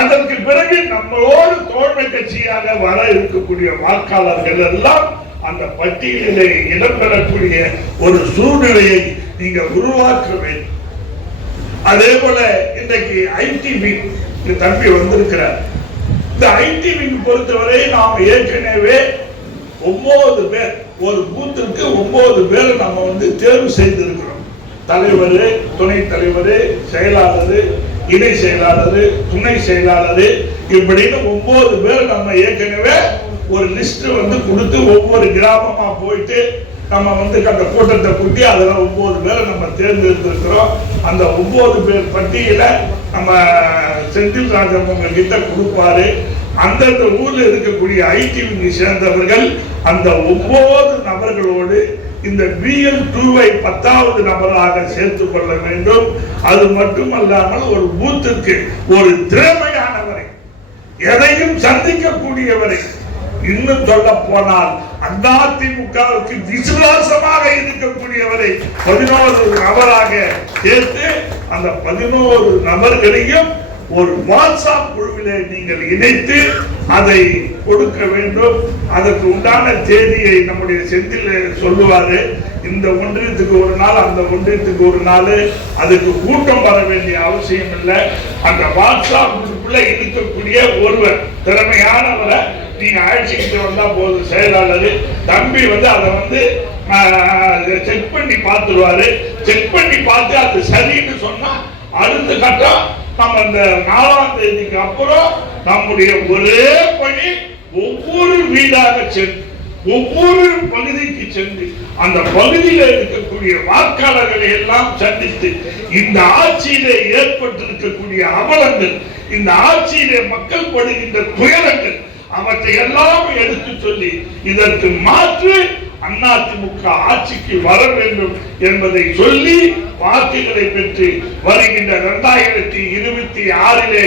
அதற்கு பிறகு நம்மளோடு தோழமை கட்சியாக வர இருக்கக்கூடிய வாக்காளர்கள் எல்லாம் அந்த பட்டியலிலே இடம்பெறக்கூடிய ஒரு சூழ்நிலையை நீங்க உருவாக்க வேண்டும். அதே போல இன்றைக்கு ஐடி விங் தம்பி வந்திருக்கிறார். இந்த ஐடி விங் பொறுத்தவரை நாம் ஏற்கனவே 9 பேர், ஒரு பூத்திற்கு 9 பேர் நம்ம வந்து தேர்வு செய்திருக்கிறோம். தலைவர், துணை தலைவர், செயலாளர், இணை செயலாளர், துணை செயலாளர், இப்படின்னு 9 பேர் நம்ம ஏற்கனவே ஒரு லிஸ்ட் வந்து கொடுத்து ஒவ்வொரு கிராமமா போயிட்டு நம்ம வந்து அந்த கூட்டத்தை கூட்டி அதுல 9 பேரை நம்ம தேர்ந்தெடுத்திருக்கிறோம். அந்த 9 பேர் பட்டியல நம்ம செந்தில் ராஜன் உங்க கிட்ட கொடுப்பாரு. அந்தந்த ஊர்ல இருக்கக்கூடிய ஐடி விங்கை சேர்ந்தவர்கள் அந்த 9 நபர்களோடு இந்த BL2வை 10வது நபராக சேர்த்துக் கொள்ள வேண்டும். அது மட்டுமல்லாமல் ஒரு பூத்திற்கு ஒரு திறமையானவரை, எதையும் சந்திக்கக்கூடியவரை, இன்னும் சொல்ல போனால் அதிமுகவுக்கு விசுவாசமாக இருக்கக்கூடியவரை 11 நபராக சேர்த்து அந்த 11 நபர்களையும் ஒரு வாட்ஸ்அப் குழுவிலே நீங்கள் இணைத்து அதை கொடுக்க வேண்டும். அதற்கு உண்டான தேதியை நம்முடைய செந்தில் சொல்லுவாரு. இந்த ஒன்றியத்துக்கு ஒரு நாள், அந்த ஒன்றியத்துக்கு ஒரு நாள், அதுக்கு கூட்டம் வர வேண்டிய அவசியம் இல்லை. அந்த வாட்ஸ்அப் குழுக்குள்ள இருக்கக்கூடிய ஒருவர் திறமையானவரை நீங்க அழைச்சிக்கிட்டு வந்தா போதும். செயலாளர் தம்பி வந்து அதை வந்து செக் பண்ணி பார்த்துருவாரு. செக் பண்ணி பார்த்து அது சரின்னு சொன்னா அடுத்த கட்டம் நம்ம இந்த 4ஆம் தேதிக்கு அப்புறம் நம்முடைய ஒரே பணி ஒவ்வொரு வீடாக சென்று, ஒவ்வொரு பகுதிக்கு சென்று அந்த பகுதியில் இருக்கக்கூடிய வாக்காளர்களை எல்லாம் சந்தித்து இந்த ஆட்சியிலே ஏற்பட்டிருக்கக்கூடிய அவலங்கள், இந்த ஆட்சியிலே மக்கள் படுகின்ற துயரங்கள், அவற்றை எல்லாம் எடுத்து சொல்லி இதற்கு மாற்று அதிமுக ஆட்சிக்கு வர வேண்டும் என்பதை சொல்லி வாக்குகளை பெற்று வருகின்ற 2026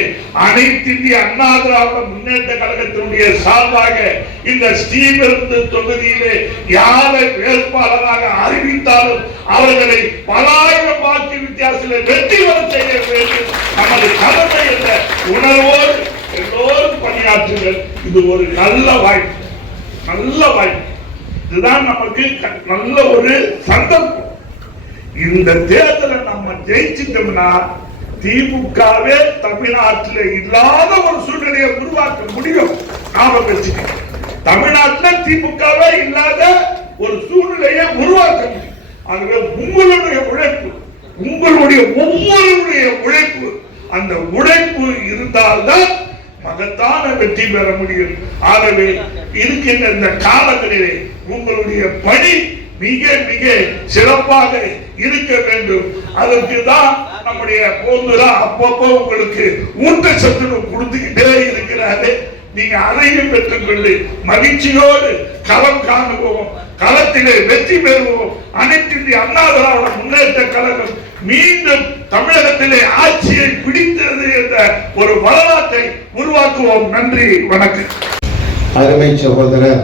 அனைத்து இந்திய அண்ணா திராவிட முன்னேற்ற கழகத்தினுடைய சார்பாக இந்த ஸ்ரீபெரும்புதூர் தொகுதியிலே யாரை வேட்பாளராக அறிவித்தாலும் அவர்களை 1000 வாக்கு வித்தியாசத்தில் வெற்றி பெற செய்ய வேண்டும். நமது கடமை என்ற உணர்வோடு எல்லோரும் பணியாற்றுங்கள். இது ஒரு நல்ல வாய்ப்பு, நல்ல வாய்ப்பு. இதுதான் நமக்கு நல்ல ஒரு சந்தர்ப்பம். இந்த தேர்தலை நம்ம ஜெயிச்சிட்டோம்னா திமுகவே தமிழ்நாட்டில் இல்லாத ஒரு சூழ்நிலையை உருவாக்க முடியும். நாம வச்சுக்கோங்க, தமிழ்நாட்டில் திமுகவே இல்லாத ஒரு சூழ்நிலையை உருவாக்க முடியும். ஆகவே உங்களுடைய உழைப்பு, உங்களுடைய ஒவ்வொருடைய உழைப்பு, அந்த உழைப்பு இருந்தால்தான் மகத்தான வெற்றி பெற முடியும். ஆகவே இருக்கின்ற இந்த காலங்களிலே உங்களுடைய பணி மிக மிக சிறப்பாக இருக்க வேண்டும். அதற்கு தான் நம்முடைய போந்துரா அப்பப்போ உங்களுக்கு ஊட்டச்சத்து கொடுத்துக்கிட்டே இருக்கிறாரு. நீங்க அதையும் பெற்றுக்கொண்டு மகிழ்ச்சியோடு களம் காணுவோம், களத்திலே வெற்றி பெறுவோம். அனைத்து இந்திய அண்ணா திராவிட முன்னேற்ற கழகம் மீண்டும் தமிழகத்திலே ஆட்சியை பிடித்தது என்ற ஒரு வரலாற்றை உருவாக்குவோம். நன்றி, வணக்கம். அருமை சகோதரர்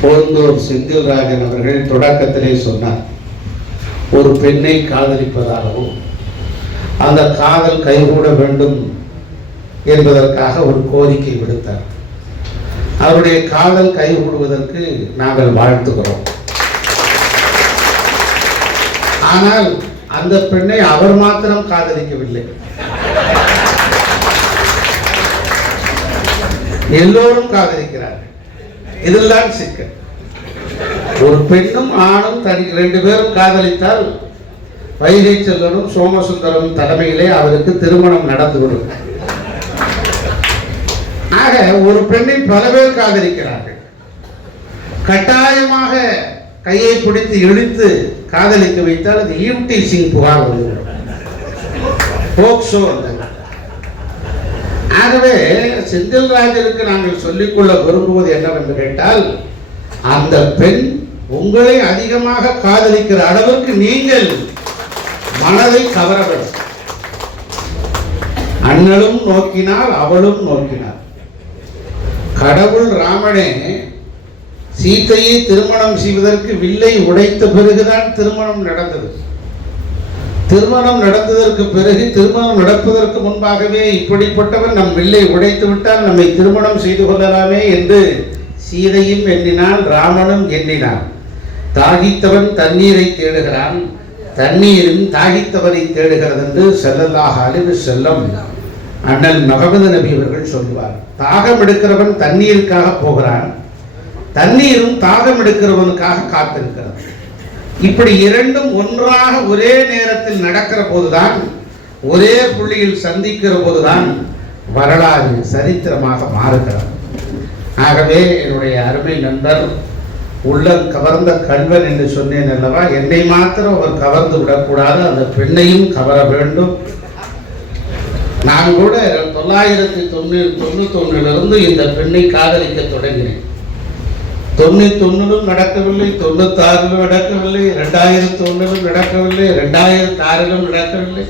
போந்தூர் செந்தில்ராஜன் அவர்கள் தொடக்கத்திலே சொன்னார், ஒரு பெண்ணை காதலிப்பதாகவும் அந்த காதல் கைகூட வேண்டும் என்பதற்காக ஒரு கோரிக்கை விடுத்தார். அவருடைய காதல் கைகூடுவதற்கு நாங்கள் வாழ்த்துகிறோம். ஆனால் அந்த பெண்ணை அவர் மாத்திரம் காதலிக்கவில்லை, எல்லோரும் காதலிக்கிறார்கள். இதுதான் சிக்கல். ஒரு பெண்ணும் ஆணும் ரெண்டு பேரும் காதலித்தால் வைகை செல்வனும் சோமசுந்தரம் தலைமையிலே அவருக்கு திருமணம் நடந்துவிடும். ஆக ஒரு பெண்ணை பல பேர் காதலிக்கிறார்கள். கட்டாயமாக கையை பிடித்து இழுத்து காதலிக்க வைத்தால் அது ஈவ்டீசிங் புகார் வந்துவிடும், போக்சோ வந்தது. ஆகவே செந்தில்ராஜனுக்கு நாங்கள் சொல்லிக்கொள்ள விரும்புவது என்னவென்று கேட்டால், அந்த பெண் உங்களை அதிகமாக காதலிக்கிற அளவுக்கு நீங்கள் மனதை கவர வேண்டும். அண்ணலும் நோக்கினால் அவளும் நோக்கினார். கடவுள் ராமனே சீதையை திருமணம் செய்வதற்கு வில்லை உடைத்த பிறகுதான் திருமணம் நடந்தது. திருமணம் நடந்ததற்கு பிறகு, திருமணம் நடப்பதற்கு முன்பாகவே இப்படிப்பட்டவன் நம் வில்லை உடைத்து விட்டால் நம்மை திருமணம் செய்து கொள்ளலாமே என்று சீதையும் எண்ணினான், ராமனும் எண்ணினான். தாகித்தவன் தண்ணீரை தேடுகிறான், தண்ணீரும் தாகித்தவனை தேடுகிறது என்று ஸல்லல்லாஹு அலைஹி வஸல்லம் அண்ணல் முஹம்மது நபி அவர்கள் சொல்லுவார். தாகம் எடுக்கிறவன் தண்ணீருக்காக போகிறான், தண்ணீரும் தாகம் எடுக்கிறவனுக்காக காத்திருக்கிறது. இப்படி இரண்டும் ஒன்றாக ஒரே நேரத்தில் நடக்கிற போதுதான், ஒரே புள்ளியில் சந்திக்கிற போதுதான் வரலாறு சரித்திரமாக மாறுகிறது. ஆகவே என்னுடைய அருமை நண்பர் உள்ளம் கவர்ந்த கல்வன் என்று சொன்னேன் அல்லவா, என்னை மாத்திரம் அவர் கவர்ந்து விடக்கூடாது, அந்த பெண்ணையும் கவர வேண்டும். நான் கூட 991 இந்த பெண்ணை காதலிக்க தொடங்கினேன். 91 நடக்கவில்லை, 96 நடக்கவில்லை, 2001 நடக்கவில்லை, 2006 நடக்கவில்லை.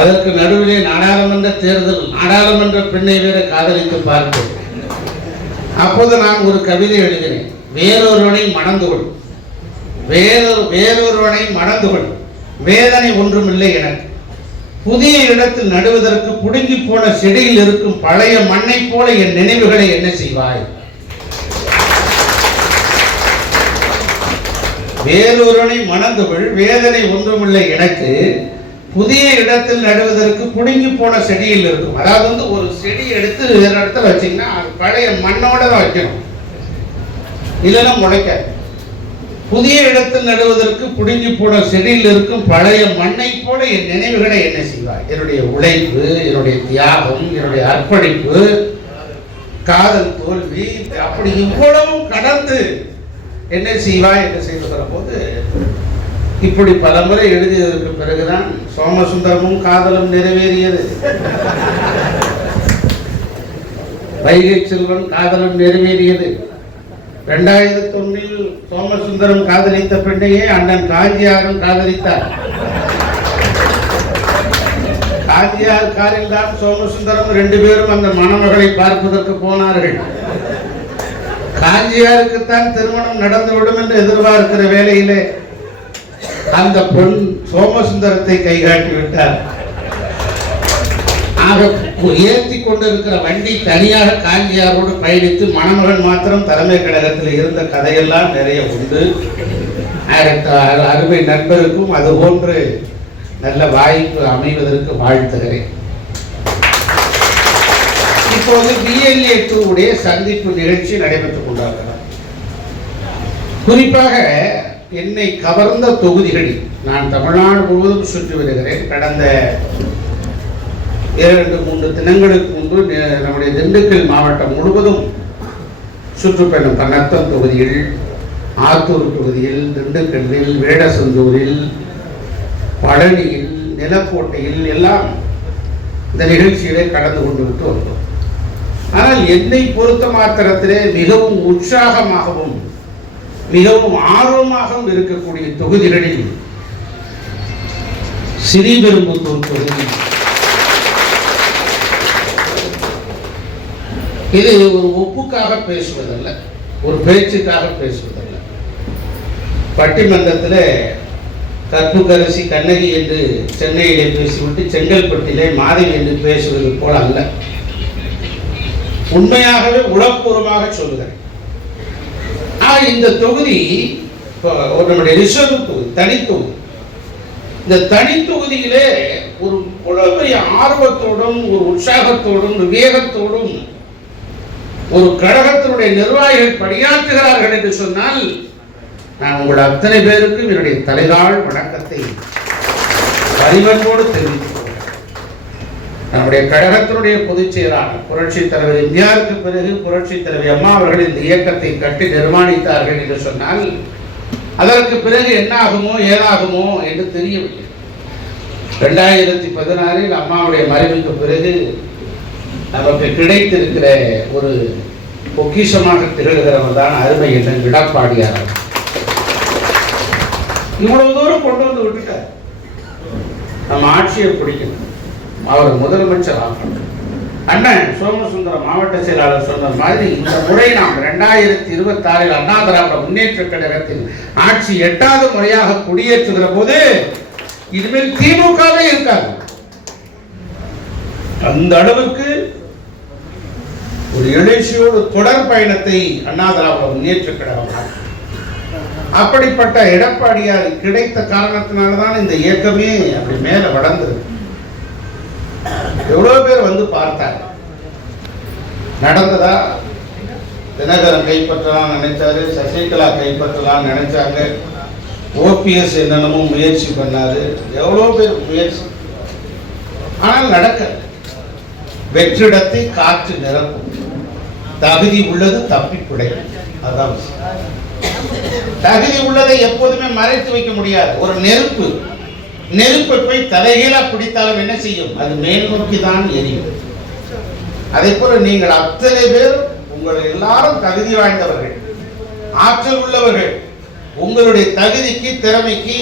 அதற்கு நடுவிலே நாடாளுமன்ற தேர்தல், நாடாளுமன்ற பெண்ணை வேற காதலித்து பார்த்தேன். அப்போது நான் ஒரு கவிதை எழுதினேன், வேறொருவனை மணந்து கொள், வேறொருவனை மணந்து கொள், வேதனை ஒன்றுமில்லை எனக்கு. புதிய இடத்தில் நடுவதற்கு புடுங்கி போன செடியில் இருக்கும் பழைய மண்ணை போல என் நினைவுகளை என்ன செய்வாய்? வேறொருவனை மணந்து கொள், வேதனை ஒன்றுமில்லை எனக்கு. புதிய இடத்தில் நடுவதற்கு புடுங்கி போன செடியில் இருக்கும். அதாவது ஒரு செடி எடுத்து வேற இடத்துல வச்சீங்கன்னா அது பழைய மண்ணோட தான் வைக்கணும், இல்லைன்னா முளைக்காது. புதிய இடத்தில் நடுவதற்கு புடுங்கி போன செடியில் இருக்கும் பழைய மண்ணை போல என் நினைவுகளை என்ன செய்வாய்? என்னுடைய உழைப்பு, என்னுடைய தியாகம், என்னுடைய அர்ப்பணிப்பு, காதல் தோல்வி, அப்படி இவ்வளவும் கடந்து என்ன செய்வாய் என்று செய்துகிற போது, இப்படி பலமுறை எழுதியதற்கு பிறகுதான் சோமசுந்தரமும் காதலும் நிறைவேறியது, வைகை செல்வன் காதலும் நிறைவேறியது. 2001 சோமசுந்தரம் காதலித்த பெண்ணையே அண்ணன் காஞ்சியாரும் காதலித்தார். காஞ்சியார் காரில் தான் சோமசுந்தரம் 2 பேரும் அந்த மணமகளை பார்ப்பதற்கு போனார்கள். காஞ்சியாருக்குத்தான் திருமணம் நடந்துவிடும் என்று எதிர்பார்க்கிற வேளையிலே அந்த பெண் சோமசுந்தரத்தை கைகாட்டி விட்டார். ஆக ஏற்றி கொண்டிருக்கிற வண்டி தனியாக காஞ்சியாரோடு பயணித்து மணமகன் மாத்திரம் தலைமை கழகத்தில் இருந்த கதையெல்லாம் நிறைய உண்டு. அருமை நண்பருக்கும் அதுபோன்று நல்ல வாய்ப்பு அமைவதற்கு வாழ்த்துகிறேன். இப்போது BLA 2 உடைய சந்திப்பு நிகழ்ச்சி நடைபெற்றுக் கொண்டிருக்கிறது. குறிப்பாக என்னை கவர்ந்த தொகுதிகளில் நான் தமிழ்நாடு முழுவதும் சுற்றி வருகிறேன். கடந்த 2-3 தினங்களுக்கு முன்பு நம்முடைய திண்டுக்கல் மாவட்டம் முழுவதும் சுற்றுப்பயணம், கண்ணத்தம் தொகுதியில், ஆத்தூர் தொகுதியில், திண்டுக்கல்லில், வேடசந்தூரில், பழனியில், நிலக்கோட்டையில் எல்லாம் இந்த நிகழ்ச்சிகளை கடந்து கொண்டு விட்டு வந்தோம். ஆனால் என்னை பொறுத்த மாத்திரத்திலே மிகவும் உற்சாகமாகவும் மிகவும் ஆர்வமாகவும் இருக்கக்கூடிய தொகுதிகளில் ஸ்ரீபெரும்புதூர் தொகுதி. இது ஒரு ஒப்புக்காக பேசுவதல்ல, ஒரு பேச்சுக்காக பேசுவதல்ல. பட்டிமன்றத்தில் கற்புக்கரசி கண்ணகி என்று சென்னையிலே பேசிவிட்டு செங்கல்பட்டிலே மாதவி என்று பேசுவது போல அல்ல, உண்மையாகவே உளப்பூர்வமாக சொல்லுகிறேன். இந்த தொகுதி நம்முடைய ரிசர்வ் தொகுதி, தனித்தொகுதி. இந்த தனி தொகுதியிலே ஒரு பெரிய ஆர்வத்தோடும் ஒரு உற்சாகத்தோடும் விவேகத்தோடும் ஒரு கழகத்தினுடைய நிர்வாகிகள் பணியாற்றுகிறார்கள் என்று சொன்னால் நான் உங்கள் அத்தனை பேருக்கும் என்னுடைய தலைகால் வணக்கத்தை பரிவன்போடு தெரிவித்துக் கொள்கிறேன். நம்முடைய கழகத்தினுடைய பொதுச் செயலாளர் புரட்சி தலைவர் எம்ஜிஆருக்கு பிறகு புரட்சி தலைவர் அம்மா அவர்கள் இந்த இயக்கத்தை கட்டி நிர்மாணித்தார்கள் என்று சொன்னால் அதற்கு பிறகு என்ன ஆகுமோ ஏதாகுமோ என்று தெரியவில்லை. 2016 அம்மாவுடைய மறைவுக்கு பிறகு நமக்கு கிடைத்திருக்கிற ஒரு பொக்கிஷமாக திகழ்கிறவர் தான் அருமை என்ன எடப்பாடியார். இவ்வளவு தூரம் கொண்டு வந்து விட்டுட்டார். நம்ம ஆட்சியை பிடிக்கணும், அவர் முதலமைச்சர் ஆகணும். அண்ணன் சோமசுந்தரம் மாவட்ட செயலாளர் சொன்ன மாதிரி இந்த முறை நாம் 2026 அண்ணா திராவிட முன்னேற்ற கழகத்தின் ஆட்சி 8வது முறையாக குடியேற்றுகிற போது இனிமேல் திமுகவே இருக்காது. அந்த அளவுக்கு ஒரு எழுச்சியோடு தொடர் பயணத்தை அண்ணா திராவிட முன்னேற்ற கழகம். அப்படிப்பட்ட எடப்பாடியார் கிடைத்த காரணத்தினால்தான் இந்த இயக்கமே அப்படி மேல வளர்ந்தது. எவ்வளவு பேர் வந்து பார்த்தாங்க. நடந்ததா? தினகரன் கைப்பற்றலாம் நினைச்சாரு, சசிகலா கைப்பற்றலாம் நினைச்சாங்க, ஓபிஎஸ் என்னென்னமோ முயற்சி பண்ணாரு, எவ்வளவு பேர் முயற்சி, ஆனால் நடக்க. வெற்றிடத்தை காற்று நிரப்பும், தகுதி உள்ளது தப்பி பிழைக்கும். அதான் தகுதி உள்ளதை எப்போதுமே மறைத்து வைக்க முடியாது. ஒரு நெருப்பை போய் தலைகீழா பிடித்தாலும் என்ன செய்யும்? அது மேல் நோக்கி தான் எரியும். அதே போல நீங்கள் அத்தனை பேர் உங்கள் எல்லாரும் தகுதி வாய்ந்தவர்கள், ஆற்றல் உள்ளவர்கள். உங்களுடைய தகுதிக்கு திறமைக்கு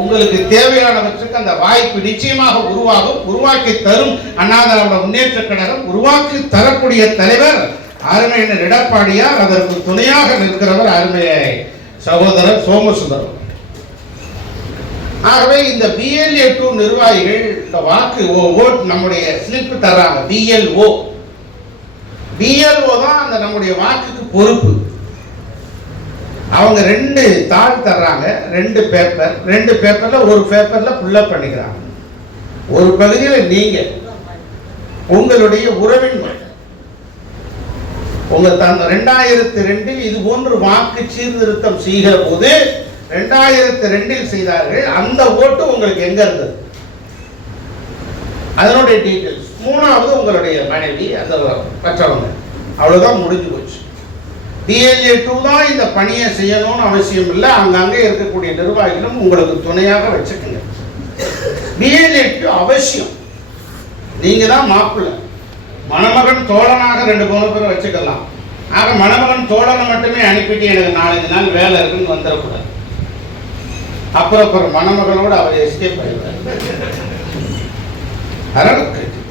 உங்களுக்கு தேவையானவற்றுக்கு அந்த வாய்ப்பு நிச்சயமாக உருவாகும். உருவாக்கி தரும் அண்ணா திராவிட முன்னேற்ற கழகம். உருவாக்கி தரக்கூடிய தலைவர் அருமையினர் எடப்பாடியார். அதற்கு துணையாக நிற்கிறவர் அருமை சகோதரர் சோமசுந்தரம். ஆகவே இந்த BLA 2 நிர்வாகிகள் இந்த வாக்கு ஓட் நம்முடைய ஸ்லிப் தர்றாங்க. BLO தான் அந்த நம்முடைய வாக்குக்கு பொறுப்பு. அவங்க 2 தாள் தர்றாங்க, 2 பேப்பர், 2 பேப்பர்ல ஒரு பேப்பர்ல ஃபுல்லப் பண்ணிக்கிறாங்க. ஒரு பகுதியில் நீங்க உங்களுடைய உறவின் உங்க 2002 இது போன்று வாக்கு சீர்திருத்தம் செய்கிற போது 2002 செய்தார்கள். அந்த ஓட்டு உங்களுக்கு எங்க இருந்தது? அதனுடைய டீடைல்ஸ். 3வது உங்களுடைய மனைவி, அந்த மற்றவங்க. அவ்வளவுதான், முடிஞ்சு போச்சு. BLA 2 தான் இந்த பணியை செய்யணும்னு அவசியம் இல்லை. அங்கங்கே இருக்கக்கூடிய நிர்வாகிகளும் உங்களுக்கு துணையாக வச்சுக்கோங்க. BLA 2 அவசியம். நீங்க தான் மாப்பிள்ளை. மணமகன் தோழனாக 2 3 பேரை வச்சுக்கலாம். ஆக மணமகன் தோழனை மட்டுமே அனுப்பிட்டு எனக்கு 4 நாள் வேலை இருக்குன்னு வந்துடக்கூடாது. அப்புறம் மணமகனோடு அவர் எஸ்கேப் ஆயிடுவார். அதனால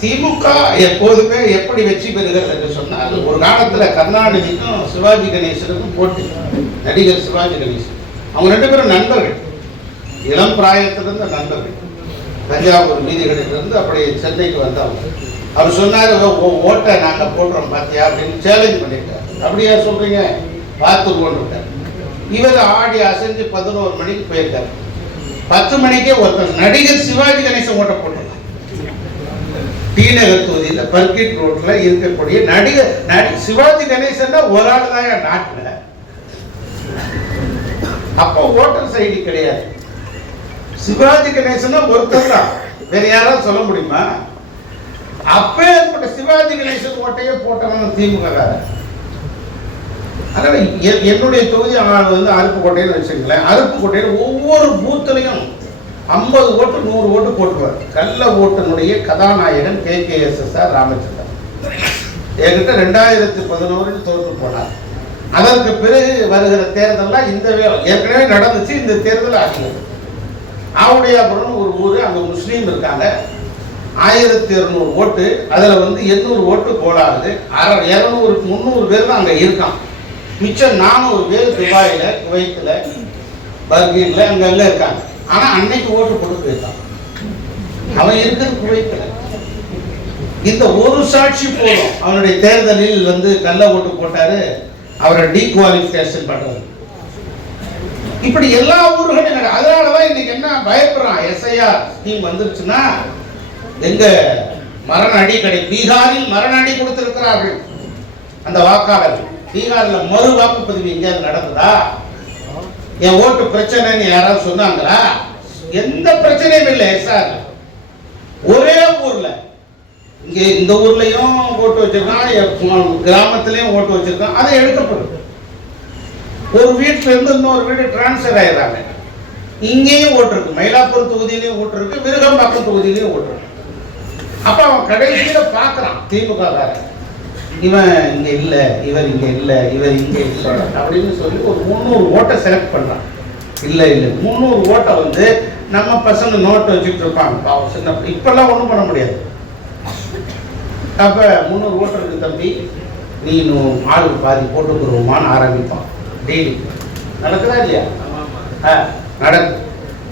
திமுக எப்போதுமே எப்படி வெற்றி பெறுகிறது என்று சொன்னால், ஒரு காலத்துல கருணாநிதிக்கும் சிவாஜி கணேசனுக்கும் போட்டி. நடிகர் சிவாஜி கணேசன் அவங்க 2 பேரும் நண்பர்கள், இளம் பிராயத்திலிருந்து நண்பர்கள். தஞ்சாவூர் வீதிகளிலிருந்து அப்படியே சென்னைக்கு வந்தவங்க. அவர் சொன்னார், ஓட்டை நாங்க போடுறோம் பாத்தியா அப்படின்னு சேலஞ்ச் பண்ணிட்டார். அப்படியா சொல்றீங்க, பார்த்து கொண்டுட்டார். இவர் ஆடி அசைஞ்சு 11 மணிக்கு போயிருக்காரு. 10 மணிக்கே ஒருத்தர் நடிகர் சிவாஜி கணேசன் ஓட்ட போட்டிருக்காங்க. டி நகர் தொகுதியில் பர்கிட் ரோட்ல இருக்கக்கூடிய நடிகர் சிவாஜி கணேசன் ஒரு ஆள் தான் நாட்டுல. அப்போ ஓட்டர் ஐடி கிடையாது. சிவாஜி கணேசன் ஒருத்தர் தான், வேற யாராவது சொல்ல முடியுமா? அப்பேற்பட்ட சிவாஜி கணேசன் ஓட்டையே போட்டவன் திமுக. அதனால என்னுடைய தொகுதி வந்து அருப்புக்கோட்டைன்னு வச்சுங்களேன். அருப்புக்கோட்டையில் ஒவ்வொரு பூத்துலையும் 50 ஓட்டு 100 ஓட்டு போட்டுருவார். கள்ள ஓட்டினுடைய கதாநாயகன் KKSSR ராமச்சந்திரன். என்கிட்ட 2011 தோற்று போனார். அதற்கு பிறகு வருகிற தேர்தல்லாம் இந்த ஏற்கனவே நடந்துச்சு. இந்த தேர்தல் ஆகிறது. ஆவுடையாபுரம் ஒரு ஊர், அங்க முஸ்லீம் இருக்காங்க. 1200 ஓட்டு, அதுல வந்து 800 ஓட்டு போலாகுது. 200 300 பேர் தான் அங்க இருக்கான். மிச்சம் 400 பேர் துபாயில, குவைத்துல, பர்கீன்ல அங்கங்க இருக்காங்க. ஆனா அன்னைக்கு ஓட்டு போட்டு போயிருக்கான். அவன் இருக்கிறது குவைத்துல. இந்த ஒரு சாட்சி போதும் அவனுடைய தேர்தலில் வந்து கள்ள ஓட்டு போட்டாரு, அவரை டீகுவாலிஃபிகேஷன் பண்றது. இப்படி எல்லா ஊர்களும் அதனாலதான் இன்னைக்கு என்ன பயப்படுறான், எஸ்ஐஆர் ஸ்கீம் வந்துருச்சுன்னா எங்க மரண அடி பீகாரில் மரண அடி கொடுத்திருக்கிறார்கள் அந்த வாக்காளர்கள். பீகாரில் மறு வாக்குப்பதிவு எங்கேயாவது நடந்ததா? என் ஓட்டு பிரச்சனைன்னு யாராவது சொன்னாங்களா? எந்த பிரச்சனையும் இல்லை. சார் ஒரே ஊர்ல இங்க இந்த ஊர்லயும் ஓட்டு வச்சிருக்கான், கிராமத்திலயும் ஓட்டு வச்சிருக்கான், அதை எடுக்கப்படும். ஒரு வீட்டுல இருந்து இன்னொரு வீடு டிரான்ஸ்பர் ஆயிடுறாங்க. இங்கேயும் ஓட்டு இருக்கு, மயிலாப்பூர் தொகுதியிலையும் ஓட்டு இருக்கு, விருகம்பாக்கம் தொகுதியிலையும் ஓட்டு இருக்கு. அப்ப அவன் கடைசியில பாக்குறான் திமுக இவன் இங்க இல்ல, இவர் இங்க இல்ல, இவர் இங்க இல்ல அப்படின்னு சொல்லி ஒரு 300 ஓட்டை செலக்ட் பண்றான். இல்ல 300 ஓட்டை வந்து நம்ம பசங்க நோட்டை வச்சுட்டு இருப்பாங்க பாவம் சின்ன. இப்பெல்லாம் ஒண்ணும் பண்ண முடியாது. அப்ப 300 ஓட்டு இருக்கு தம்பி, நீ இன்னும் ஆளுக்கு பாதி போட்டுக்குருவோமான்னு ஆரம்பிப்பான். டெய்லி நடக்குதா இல்லையா? நடக்கு.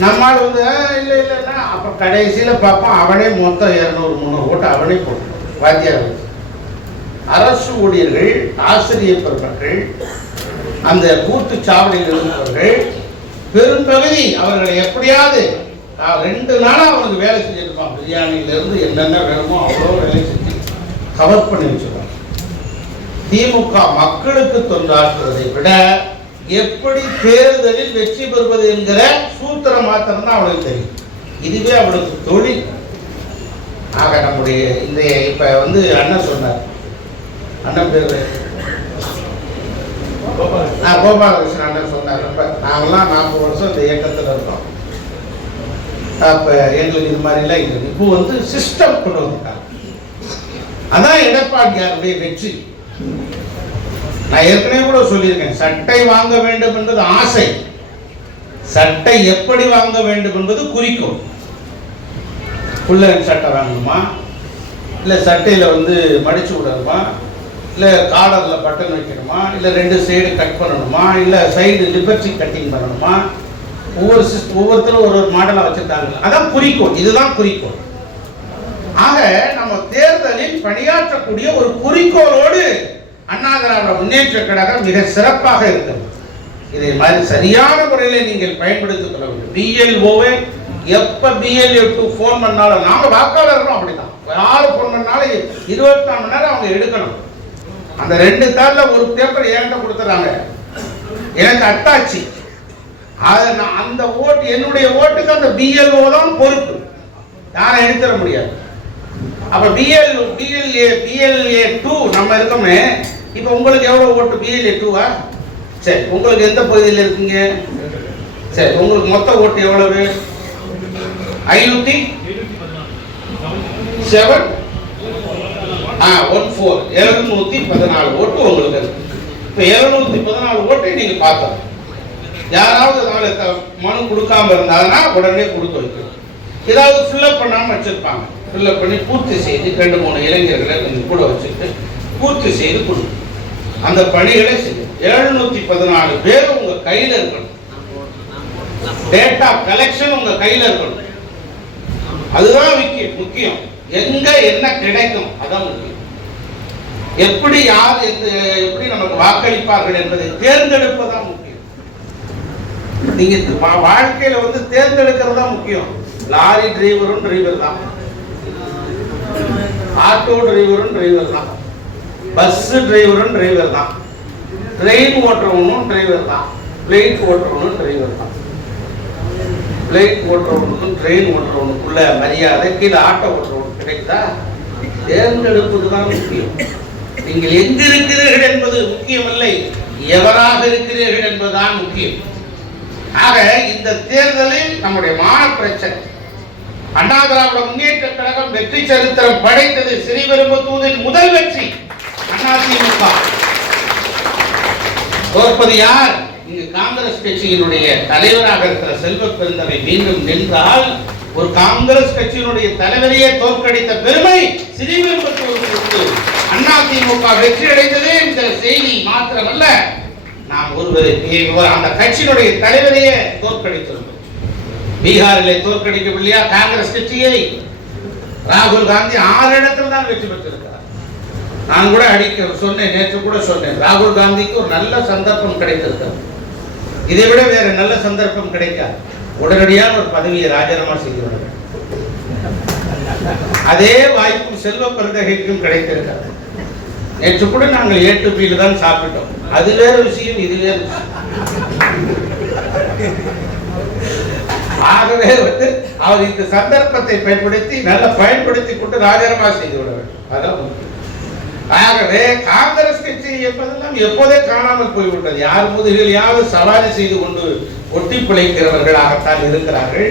நம்மால் வந்து இல்லை இல்லைன்னா அப்புறம் கடைசியில் பார்ப்போம் அவனே மொத்தம் 200-300 ஓட்டு அவனே போட்டுருவோம். வாத்தியார் வச்சு அரசு ஊழியர்கள், ஆசிரியர் பெருமக்கள், அந்த கூட்டு சாவடியில் இருந்தவர்கள் பெரும்பகுதி அவர்களை எப்படியாவது 2 நாளா அவனுக்கு வேலை செஞ்சிருப்பான். பிரியாணியிலிருந்து என்னென்ன வேணுமோ அவ்வளோ வேலை செஞ்சு கவர் பண்ணி வச்சிருப்பான். திமுக மக்களுக்கு தொண்டாற்றுவதை விட எப்படி தேர்தலில் வெற்றி பெறுவது என்கிற சூத்திரம் மாத்திரம் தான் அவனுக்கு தெரியும். இதுவே அவனுக்கு தொழில். ஆக நம்முடைய இந்த இப்ப வந்து அண்ணன் சொன்னார், அண்ணன் பேரு கோபாலகிருஷ்ணன் அண்ணன் சொன்னார். அப்ப நாங்கெல்லாம் 40 வருஷம் இந்த இயக்கத்தில் இருக்கோம். அப்ப எங்களுக்கு இது மாதிரிலாம் இல்லை. இப்போ வந்து சிஸ்டம் கொண்டு வந்துட்டாங்க. அதான் எடப்பாடியாருடைய வெற்றி. நான் ஏற்கனவே கூட சொல்லியிருக்கேன், சட்டை வாங்க வேண்டும் என்பது ஆசை, சட்டை எப்படி வாங்க வேண்டும் என்பது குறிக்கோள். புல்லன் சட்டை வாங்கணுமா, இல்லை சட்டையில் வந்து மடிச்சு விடணுமா, இல்லை காலரில் பட்டன் வைக்கணுமா, இல்லை 2 சைடு கட் பண்ணணுமா, இல்லை சைடு லிபர்ட்டி கட்டிங் பண்ணணுமா, ஒவ்வொருத்தரும் ஒரு மாடலாக வச்சுருக்காங்க. அதான் குறிக்கோள், இதுதான் குறிக்கோள். ஆக நம்ம தேர்தலில் பணியாற்றக்கூடிய ஒரு குறிக்கோளோடு அண்ணா திராவிட முன்னேற்ற கழகம் மிக சிறப்பாக இருக்கிறது. இதை மாதிரி சரியான முறையில் நீங்கள் பயன்படுத்திக் கொள்ள வேண்டும். பிஎல்ஓவை எப்ப பிஎல்ஓ ஃபோன் பண்ணாலும், நாம வாக்காளர்களும் அப்படிதான், யாரு ஃபோன் பண்ணாலும் 24 மணி நேரம் அவங்க எடுக்கணும். அந்த 2 தாள்ல ஒரு பேப்பர் என்கிட்ட கொடுத்துறாங்க, எனக்கு அட்டாச்சி. அந்த ஓட்டு, என்னுடைய ஓட்டுக்கு அந்த பிஎல்ஓ தான் பொறுப்பு, யாரும் எடுத்துட முடியாது. அப்ப பிஎல்ஏ 2 நம்ம இருக்கோமே. இப்ப உங்களுக்கு எவ்வளவு ஓட்டு? பிஎல்ஏ 2வா? சரி, உங்களுக்கு எந்த பகுதியில் இருக்கீங்க? சரி, உங்களுக்கு மொத்த ஓட்டு எவ்வளவு? 714 ஓட்டு உங்களுக்கு இருக்கு. இப்ப 714 ஓட்டை நீங்க பார்த்தோம். யாராவது மனு கொடுக்காம இருந்தாங்கன்னா உடனே கொடுத்து வைக்கணும். ஏதாவது ஃபில்அப் பண்ணாம வச்சிருப்பாங்க, ஃபில்அப் பண்ணி பூர்த்தி செய்து 2-3 இளைஞர்களை கொஞ்சம் கூட வச்சுட்டு பூர்த்தி செய்து கொடுக்கும். அந்த பணிகளை செய்யும். 714 பேர் உங்க கையில இருக்கணும். டேட்டா கலெக்ஷன் உங்க கையில இருக்கணும். அதுதான் முக்கியம். எங்க என்ன கிடைக்கும் அதான் முக்கியம். எப்படி யார் எப்படி நமக்கு வாக்களிப்பார்கள் என்பதை தேர்ந்தெடுப்பதான் முக்கியம். நீங்க வாழ்க்கையில வந்து தேர்ந்தெடுக்கிறது தான் முக்கியம். லாரி டிரைவரும் டிரைவர் தான், ஆட்டோ டிரைவரும் டிரைவர் தான், பஸ் டிரைவரும் டிரைவர் தான், ட்ரெயின் ஓட்டுறவனும் டிரைவர் தான், பிளைட் ஓட்டுறவனும் டிரைவர் தான். பிளைட் ஓட்டுறவனுக்கும் ட்ரெயின் ஓட்டுறவனுக்குள்ள மரியாதை கீழே ஆட்டோ ஓட்டுறவனுக்கு கிடைக்குதா? தேர்ந்தெடுப்பது தான் முக்கியம். நீங்கள் எங்க இருக்கிறீர்கள் என்பது முக்கியமில்லை, எவராக இருக்கிறீர்கள் என்பதுதான் முக்கியம். ஆக இந்த தேர்தலில் நம்முடைய மான பிரச்சனை, அண்ணா திராவிட முன்னேற்ற கழகம் வெற்றி சரித்திரம் படைத்தது. ஸ்ரீபெரும்புதூரின் முதல் வெற்றி அதிமுக. தோற்பது யார்? இங்கு காங்கிரஸ் கட்சியினுடைய தலைவராக இருக்கிற செல்வ பெருந்தகை மீண்டும் நின்றால் ஒரு காங்கிரஸ் கட்சியினுடைய தலைவரையே தோற்கடித்த பெருமை ஸ்ரீபெரும்புதூருக்கு அதிமுக வெற்றி அடைந்தது. இந்த செய்தி மாத்திரமல்ல, நாம் அந்த கட்சியினுடைய தலைவரையே தோற்கடித்திருந்தோம். பீகாரிலே தோற்கடிக்கவில்லையா காங்கிரஸ் கட்சியை? ராகுல் காந்தி 6 இடத்தில் தான் வெற்றி பெற்றிருக்கிறார். நான் கூட சொன்னேன், நேற்று கூட சொன்னேன், ராகுல் காந்திக்கு ஒரு நல்ல சந்தர்ப்பம் கிடைத்திருக்கிறது. இதை விட வேற நல்ல சந்தர்ப்பம் கிடைக்காது. உடனடியாக ஒரு பதவியை ராஜினாமா செய்து விட வேண்டும். அதே வாய்ப்பு செல்வ பெருந்தகைக்கும் கிடைத்திருக்கிறது. நேற்று கூட நாங்கள் ஏட்டுப்பியில் தான் சாப்பிட்டோம். அது வேற விஷயம், இது வேற விஷயம். ஆகவே அவர் இந்த சந்தர்ப்பத்தை பயன்படுத்தி நல்ல பயன்படுத்தி கொண்டு ராஜினாமா செய்து விட வேண்டும். அதான் முக்கியம். ஆகவே காங்கிரஸ் கட்சி என்பதெல்லாம் எப்போதே காணாமல் போய்விட்டது. யார் முதுகிலையாவது சவாரி செய்து கொண்டு ஒட்டி பிழைக்கிறவர்களாகத்தான் இருக்கிறார்கள்.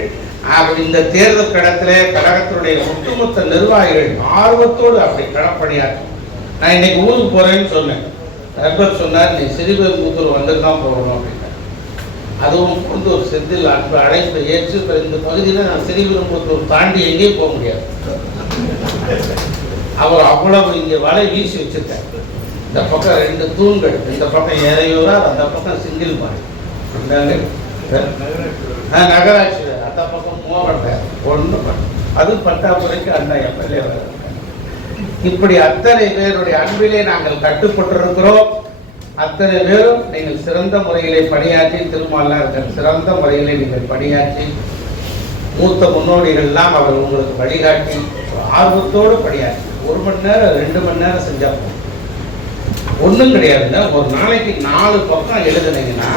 ஆகவே இந்த தேர்தல் கடத்திலே கழகத்தினுடைய ஒட்டுமொத்த நிர்வாகிகள் ஆர்வத்தோடு அப்படி களப்பணியாற்றும். நான் இன்னைக்கு ஊருக்கு போறேன்னு சொன்னேன். நண்பர் சொன்னார், நீ சிறுபெரும்புத்தூர் வந்துட்டு தான் போகணும் அப்படின்னா. அதுவும் வந்து ஒரு செந்தில் அழைப்பை ஏற்று இந்த பகுதியில் நான் சிறுபெரும்புத்தூர் தாண்டி எங்கேயும் போக முடியாது. அவர் அவ்வளவு இங்கே வலை வீசி வச்சிருக்கார். இந்த பக்கம் 2 தூண்கள், இந்த பக்கம் இறையூரார், அந்த பக்கம் சிங்கிள் மாடி, நகராட்சி, அந்த பக்கம் மோகன் ஒன்று, அது பட்டாபுரைக்கு அண்ணா எம்எல்ஏ. இப்படி அத்தனை பேருடைய அன்பிலே நாங்கள் கட்டுப்பட்டிருக்கிறோம். அத்தனை பேரும் நீங்கள் சிறந்த முறையிலே பணியாற்றி, திருமாலாம் இருக்கிற சிறந்த முறையிலே நீங்கள் பணியாற்றி, மூத்த முன்னோடிகள்லாம் அவர் உங்களுக்கு வழிகாட்டி ஆர்வத்தோடு பணியாற்றி 1 மணி நேரம் 2 மணி நேரம் செஞ்சா போதும். ஒன்றும் கிடையாதுங்க. ஒரு நாளைக்கு 4 பக்கம் எழுதுனீங்கன்னா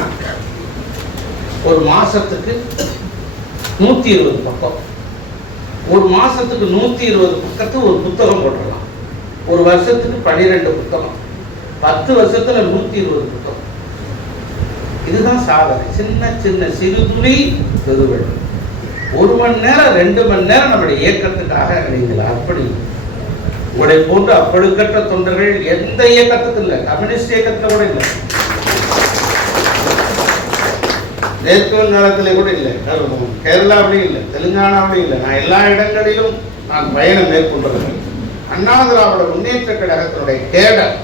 ஒரு மாசத்துக்கு 120 பக்கம். ஒரு மாசத்துக்கு 120 பக்கத்து ஒரு புத்தகம் போட்டுடலாம். ஒரு வருஷத்துக்கு 12 புத்தகம், 10 வருஷத்துல 120 புத்தகம். இதுதான் சாதனை. சின்ன சின்ன சிறுதுளி பெருவெள்ளம். 1 மணி நேரம் 2 மணி நேரம் நம்முடைய இயக்கத்துக்காக நீங்கள் அர்ப்பணி. உங்களை போன்று அப்படிக்கற்ற தொண்டர்கள் எந்த இயக்கத்துக்கு இல்லை, கம்யூனிஸ்ட் இயக்கத்துல கூட இல்லை, மேற்கு வங்காளத்திலே கூட இல்லை, கேரளாவிலையும் இல்லை, தெலுங்கானாவிலையும் இல்லை. நான் எல்லா இடங்களிலும் நான் பயணம் மேற்கொண்டிருக்கேன். அண்ணா திராவிட முன்னேற்ற கழகத்தினுடைய கேடர்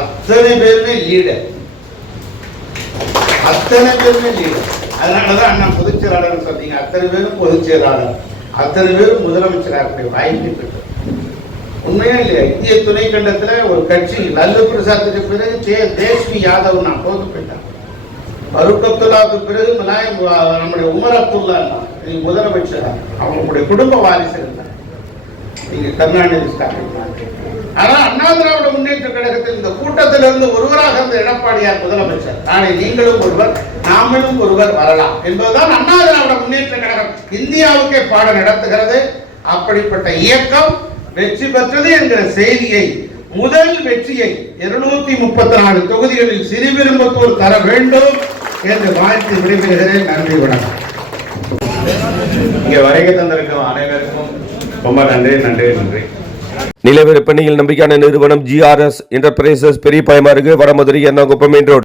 அத்தனை பேருமே லீடர், அத்தனை பேருமே லீடர். அதனாலதான் அண்ணா பொதுச் செயலாளர் சொன்னீங்க. அத்தனை பேரும் பொதுச் செயலாளர், அத்தனை பேரும் முதலமைச்சராக வாய்ப்பு பெற்று. உண்மையா இல்லையா? இந்திய துணை கண்டத்துல ஒரு கட்சி லல்லு பிரசாத்துக்கு பிறகு தேஷ்வி யாதவ் நான் தோத்து போயிட்டான். பருக் அப்துல்லாவுக்கு பிறகு நம்முடைய உமர் அப்துல்லா முதலமைச்சர், அவங்களுடைய குடும்ப வாரிசுகள் தான். நீங்க கருணாநிதி ஸ்டாலின். ஆனா அண்ணா திராவிட முன்னேற்ற கழகத்தில் இந்த கூட்டத்திலிருந்து ஒருவராக இருந்த எடப்பாடியார் முதலமைச்சர். நாளை நீங்களும் ஒருவர், நாமளும் ஒருவர் வரலாம் என்பதுதான் அண்ணா திராவிட முன்னேற்ற கழகம் இந்தியாவுக்கே பாடம் நடத்துகிறது. அப்படிப்பட்ட இயக்கம் வெற்றி பெற்றது என்கிற செய்தியை, முதல் வெற்றியை 234 தொகுதிகளில் சிறுபெரும்புத்தூர் தர வேண்டும் என்று வாழ்த்து விடைபெறுகிறேன். நன்றி, வணக்கம். இங்கே வருகை தந்திருக்கும் அனைவருக்கும் ரொம்ப நன்றி நன்றி நன்றி. நிலவிற்பனையில் நம்பிக்கையான நிறுவனம் GRS என்டர்பிரைசஸ், பெரிய பாயமாறு, வடமதுரை, எர்ணாகுப்பம் மெயின் ரோடு.